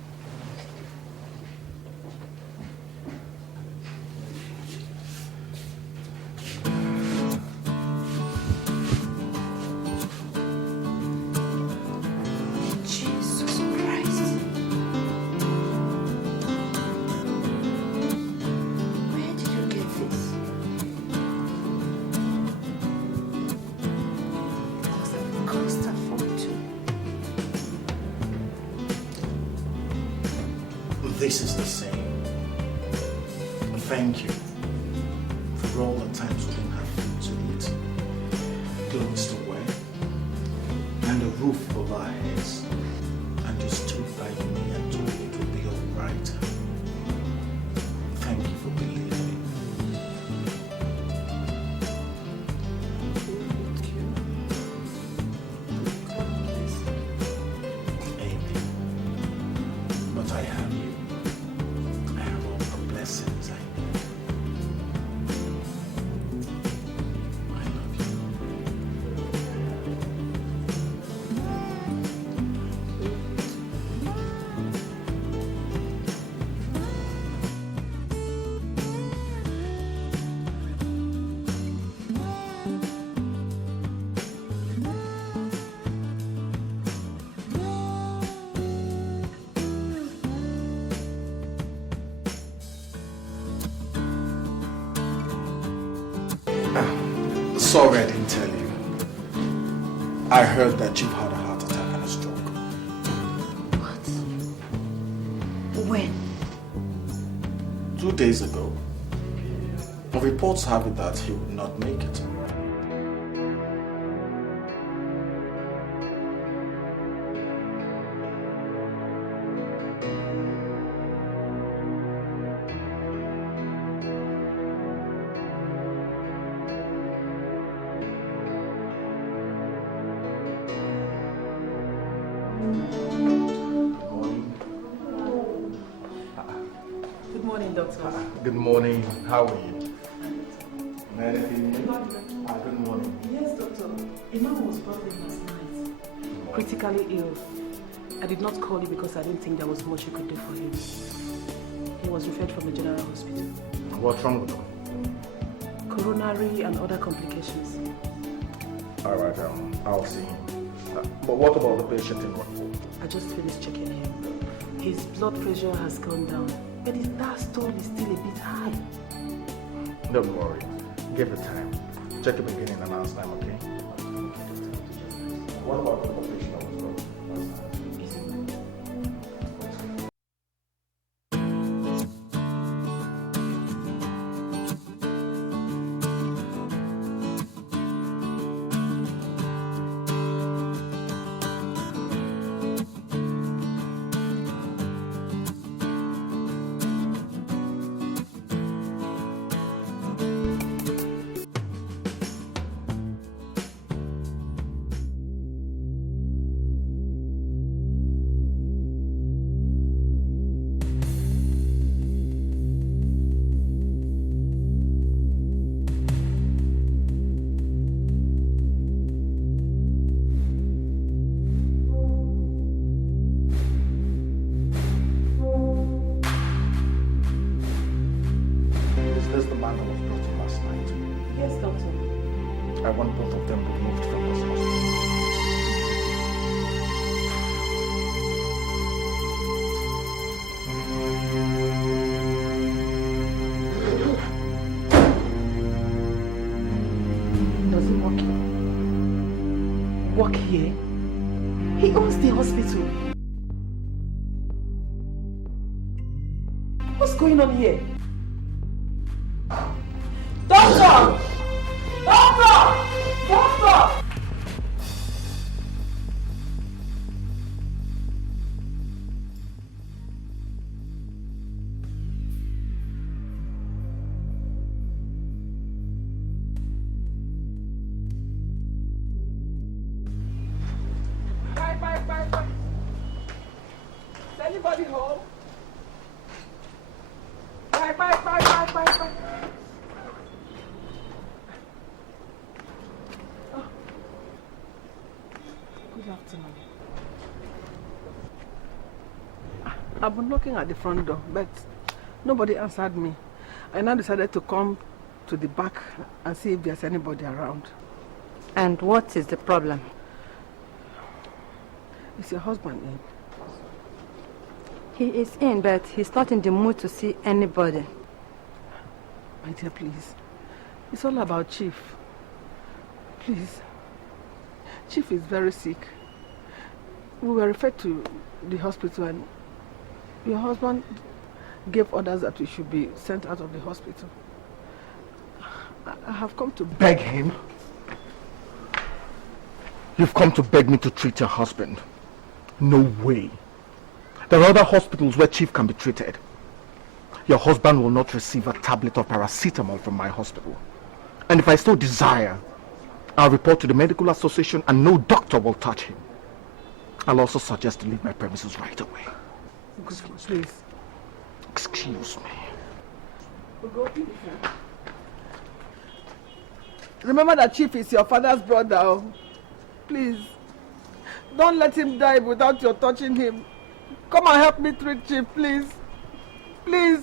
Jesus Christ. Where did you get this? Does it cost a fortune? This is the same. Thank you for all the times we didn't have food to eat, clothes to wear, and a roof over our heads. And you stood by me and told me it would be all right. Thank you for believing. Amen. But I have you. I have all the blessings I need. I love you. Sorry I didn't tell you. I heard that you've had a heart attack and a stroke. What? When? 2 days ago. Reports have it that he would not make it. Good morning, doctor. Good morning. How are you? Anything new? Good morning. Yes, doctor. Imam was brought in last night. Critically ill. I did not call you because I didn't think there was much you could do for him. He was referred from the general hospital. What's wrong with him? Coronary and other complications. Alright, I'll see him. But what about the patient in Rockford? I just finished checking him. His blood pressure has gone down, but his diastole is still a bit high. Don't worry. Give it time. Check him again in an hour's time, okay? What about the patient that was brought last night? I want both of them removed from this hospital. Does he work here? Work here? He owns the hospital. What's going on here? Doctor! Doctor! Doctor! Bye, Bye. Is anybody home? Bye. Oh. Good afternoon. I've been knocking at the front door, but nobody answered me. I now decided to come to the back and see if there's anybody around. And what is the problem? Is your husband in? He is in, but he's not in the mood to see anybody. My dear, please. It's all about Chief. Please. Chief is very sick. We were referred to the hospital and your husband gave orders that we should be sent out of the hospital. I have come to beg him. You've come to beg me to treat your husband. No way. There are other hospitals where Chief can be treated. Your husband will not receive a tablet of paracetamol from my hospital. And if I still desire, I'll report to the medical association and no doctor will touch him. I'll also suggest to leave my premises right away. Please. Excuse me. Remember that Chief is your father's brother. Oh. Please. Don't let him die without your touching him. Come and help me treat Chief, please. Please.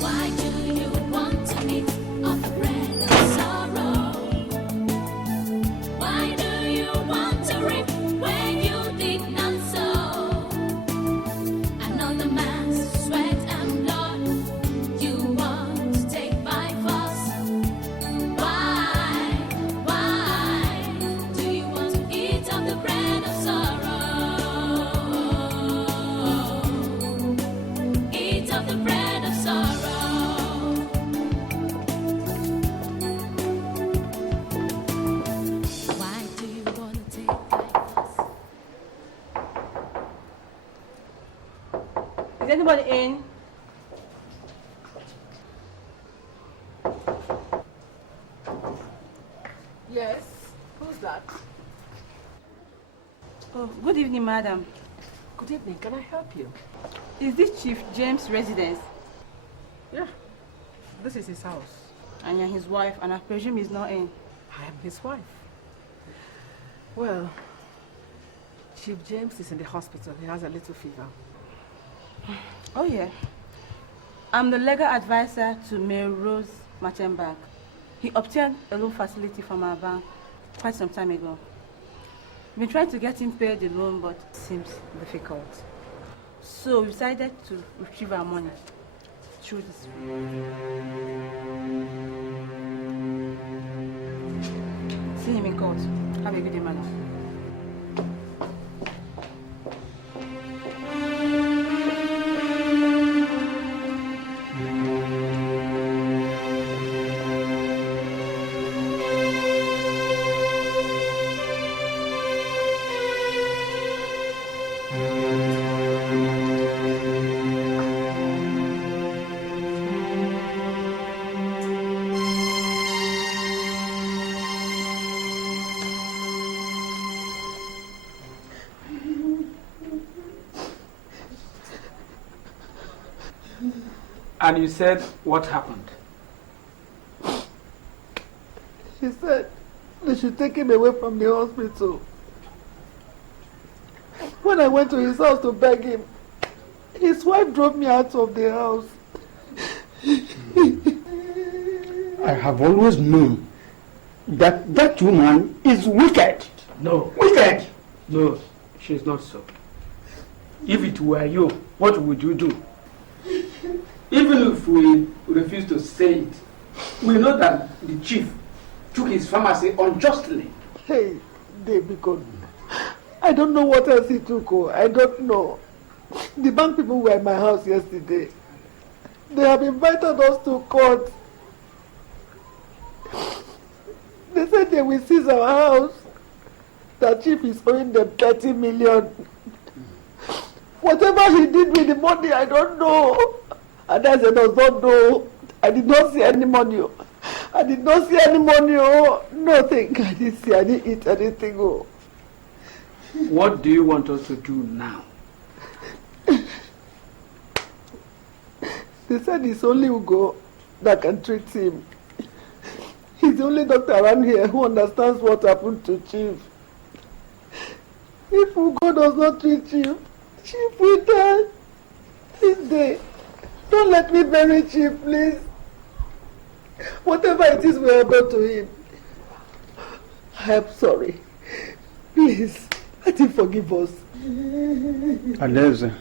Why do you want to eat of the bread of sorrow? Why do you want to reap where you did not sow? Another man's sweat and blood you want to take by force. Why do you want to eat of the bread of sorrow? Eat of the bread of sorrow. Why do you want to take by force? Is anybody in? Yes. Who's that? Oh, good evening, madam. Good evening. Can I help you? Is this Chief James' residence? Yeah. This is his house. And you're his wife, and I presume he's not in. I am his wife. Well, Chief James is in the hospital. He has a little fever. Oh, yeah. I'm the legal advisor to Mary Rose Machenbach. He obtained a loan facility from our bank quite some time ago. We've been trying to get him paid the loan, but it seems difficult. So we decided to retrieve our money through this way. See him in court. Have a good day, madam. And you said what happened? He said they should take him away from the hospital. When I went to his house to beg him, his wife drove me out of the house. I have always known that that woman is wicked. No. Wicked! No, she's not so. If it were you, what would you do? Even if we refuse to say it, we know that the chief took his pharmacy unjustly. Hey, David, I don't know what else he took. I don't know. The bank people were in my house yesterday. They have invited us to court. They said they will seize our house. The chief is owing them 30 million. Whatever he did with the money, I don't know. And I said, I don't know. I did not see any money. I did not see any money, oh. Nothing. I didn't see, I didn't eat anything, oh. What do you want us to do now? They said it's only Ugo that can treat him. He's the only doctor around here who understands what happened to Chief. If Ugo does not treat Chief, Chief will die this day. Don't let me bury Chief, please. Whatever it is we have done to him, I am sorry. Please, let him forgive us. Adeze,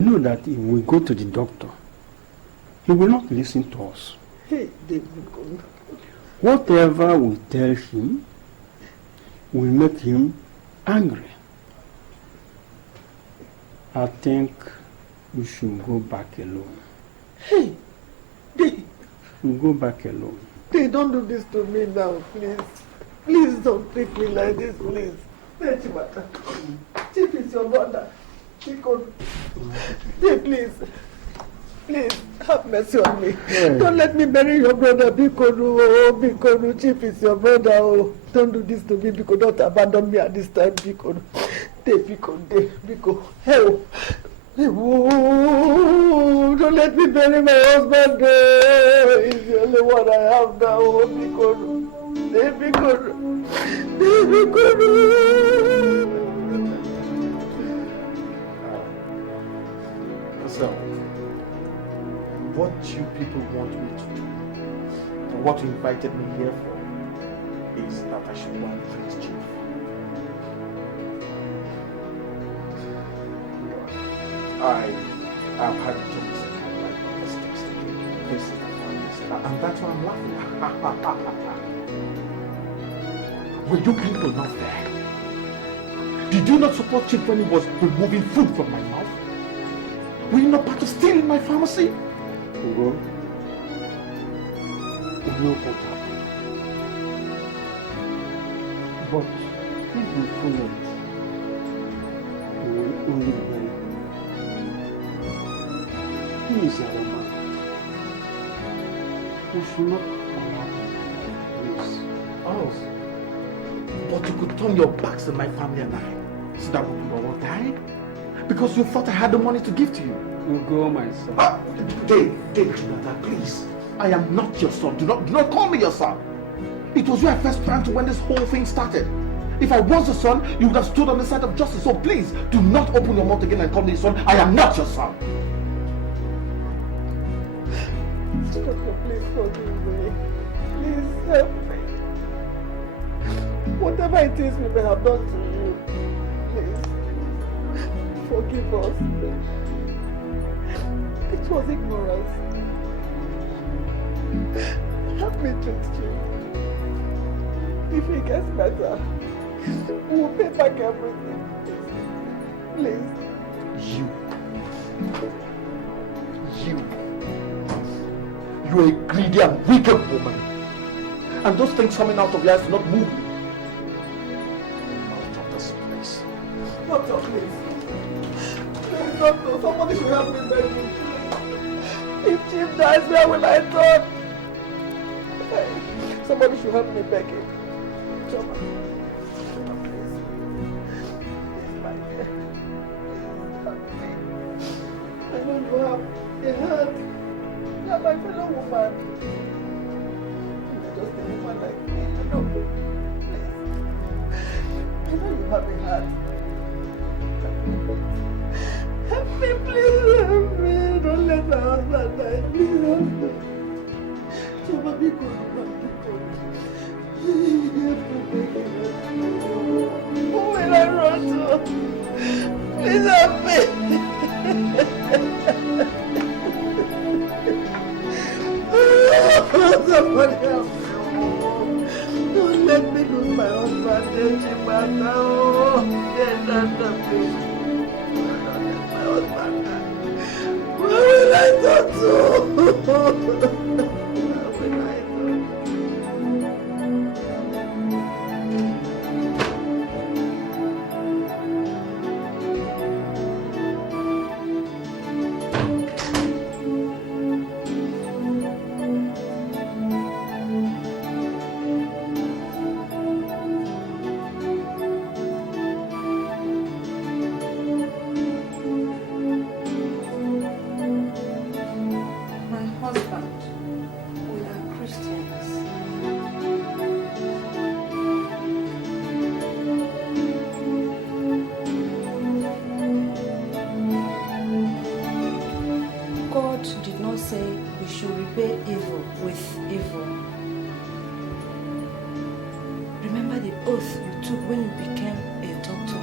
know that if we go to the doctor, he will not listen to us. Hey, David. Whatever we tell him will make him angry. I think we should go back alone. Hey, We'll go back alone. They don't do this to me now, please. Please don't treat me like this, please. Chief is your brother. Please. Please, have mercy on me. Yeah. Don't let me bury your brother, Bikono. Chief is your brother. Oh, don't do this to me, Biko. Don't abandon me at this time, Biko. Biko. Hell. Oh, don't let me bury my husband. He's the only one I have now. Oh, Biko. So, what you people want me to do, and what you invited me here for, is that I should go and treat Chief. I have had jokes in my life on this text. This is the funniest, and that's why I'm laughing. Were you people not there? Did you not support Chief when he was removing food from my mouth? Were you not part of stealing my pharmacy? Ugo, we know what happened. But if we follow it, we will only bury him. He is our man. We should not allow him to lose. Oh, but you could turn your backs on my family and I, so that we could all die? Because you thought I had the money to give to you. Ugo, my son. Dave, Jonathan, please. I am not your son. Do not call me your son. It was you I first planned to when this whole thing started. If I was your son, you would have stood on the side of justice. So please, do not open your mouth again and call me your son. I am not your son. Doctor, please forgive me. Please help me. Whatever it is we may have done to you, please forgive us. It was ignorance. Help me treat you. If it gets better, we'll pay back everything. Please. You're a greedy and wicked woman. And those things coming out of your eyes do not move me. Out of this place. Doctor, please. Please, doctor, somebody should help me beg you. If Chief dies, where will I turn? Somebody should help me beg him. Choma, please. Please, my dear. Please help me. I know you have a heart. You are my fellow woman. You're just a woman like me, you know. Please. I know you have a heart. Help me, please help me. Don't let my husband die. Please help me. Choma, be good. Who will I run to? Please help me. Somebody help me. Don't let me lose my husband. My husband. Where will I go to? say we should repay evil with evil. Remember the oath you took when you became a doctor.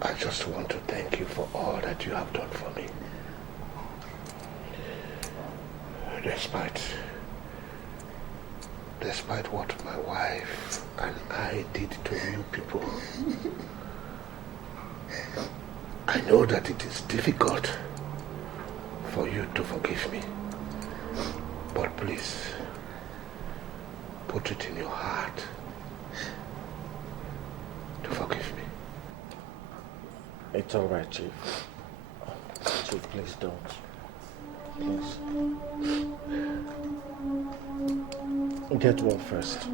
I just want to thank you for all that you have done for me. Despite what my wife and I did to you people, I know that it is difficult for you to forgive me. But please, put it in your heart to forgive me. It's all right, Chief. Chief, please don't. Please. Get well first.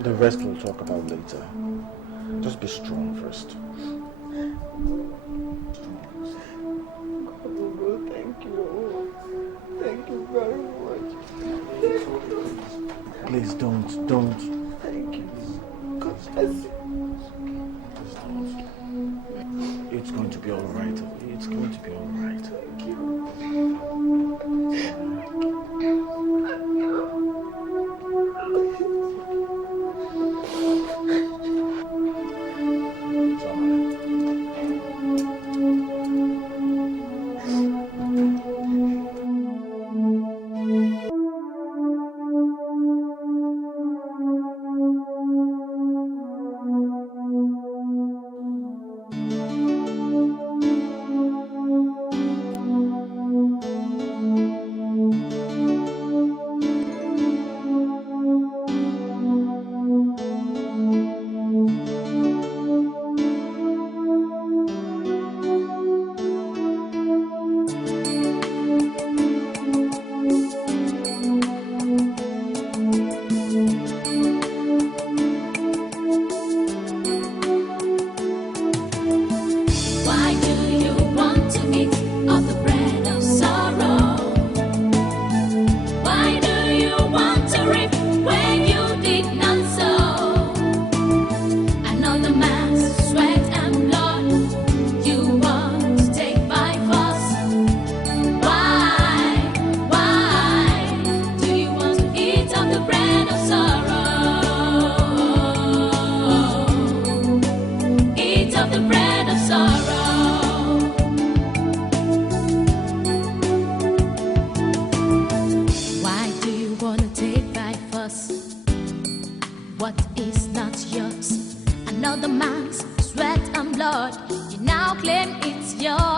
The rest we'll talk about later. Just be strong first. Thank you. Thank you very much. Please don't. Thank you. God bless you. It's going to be all right. It's going to be all right. Thank you. your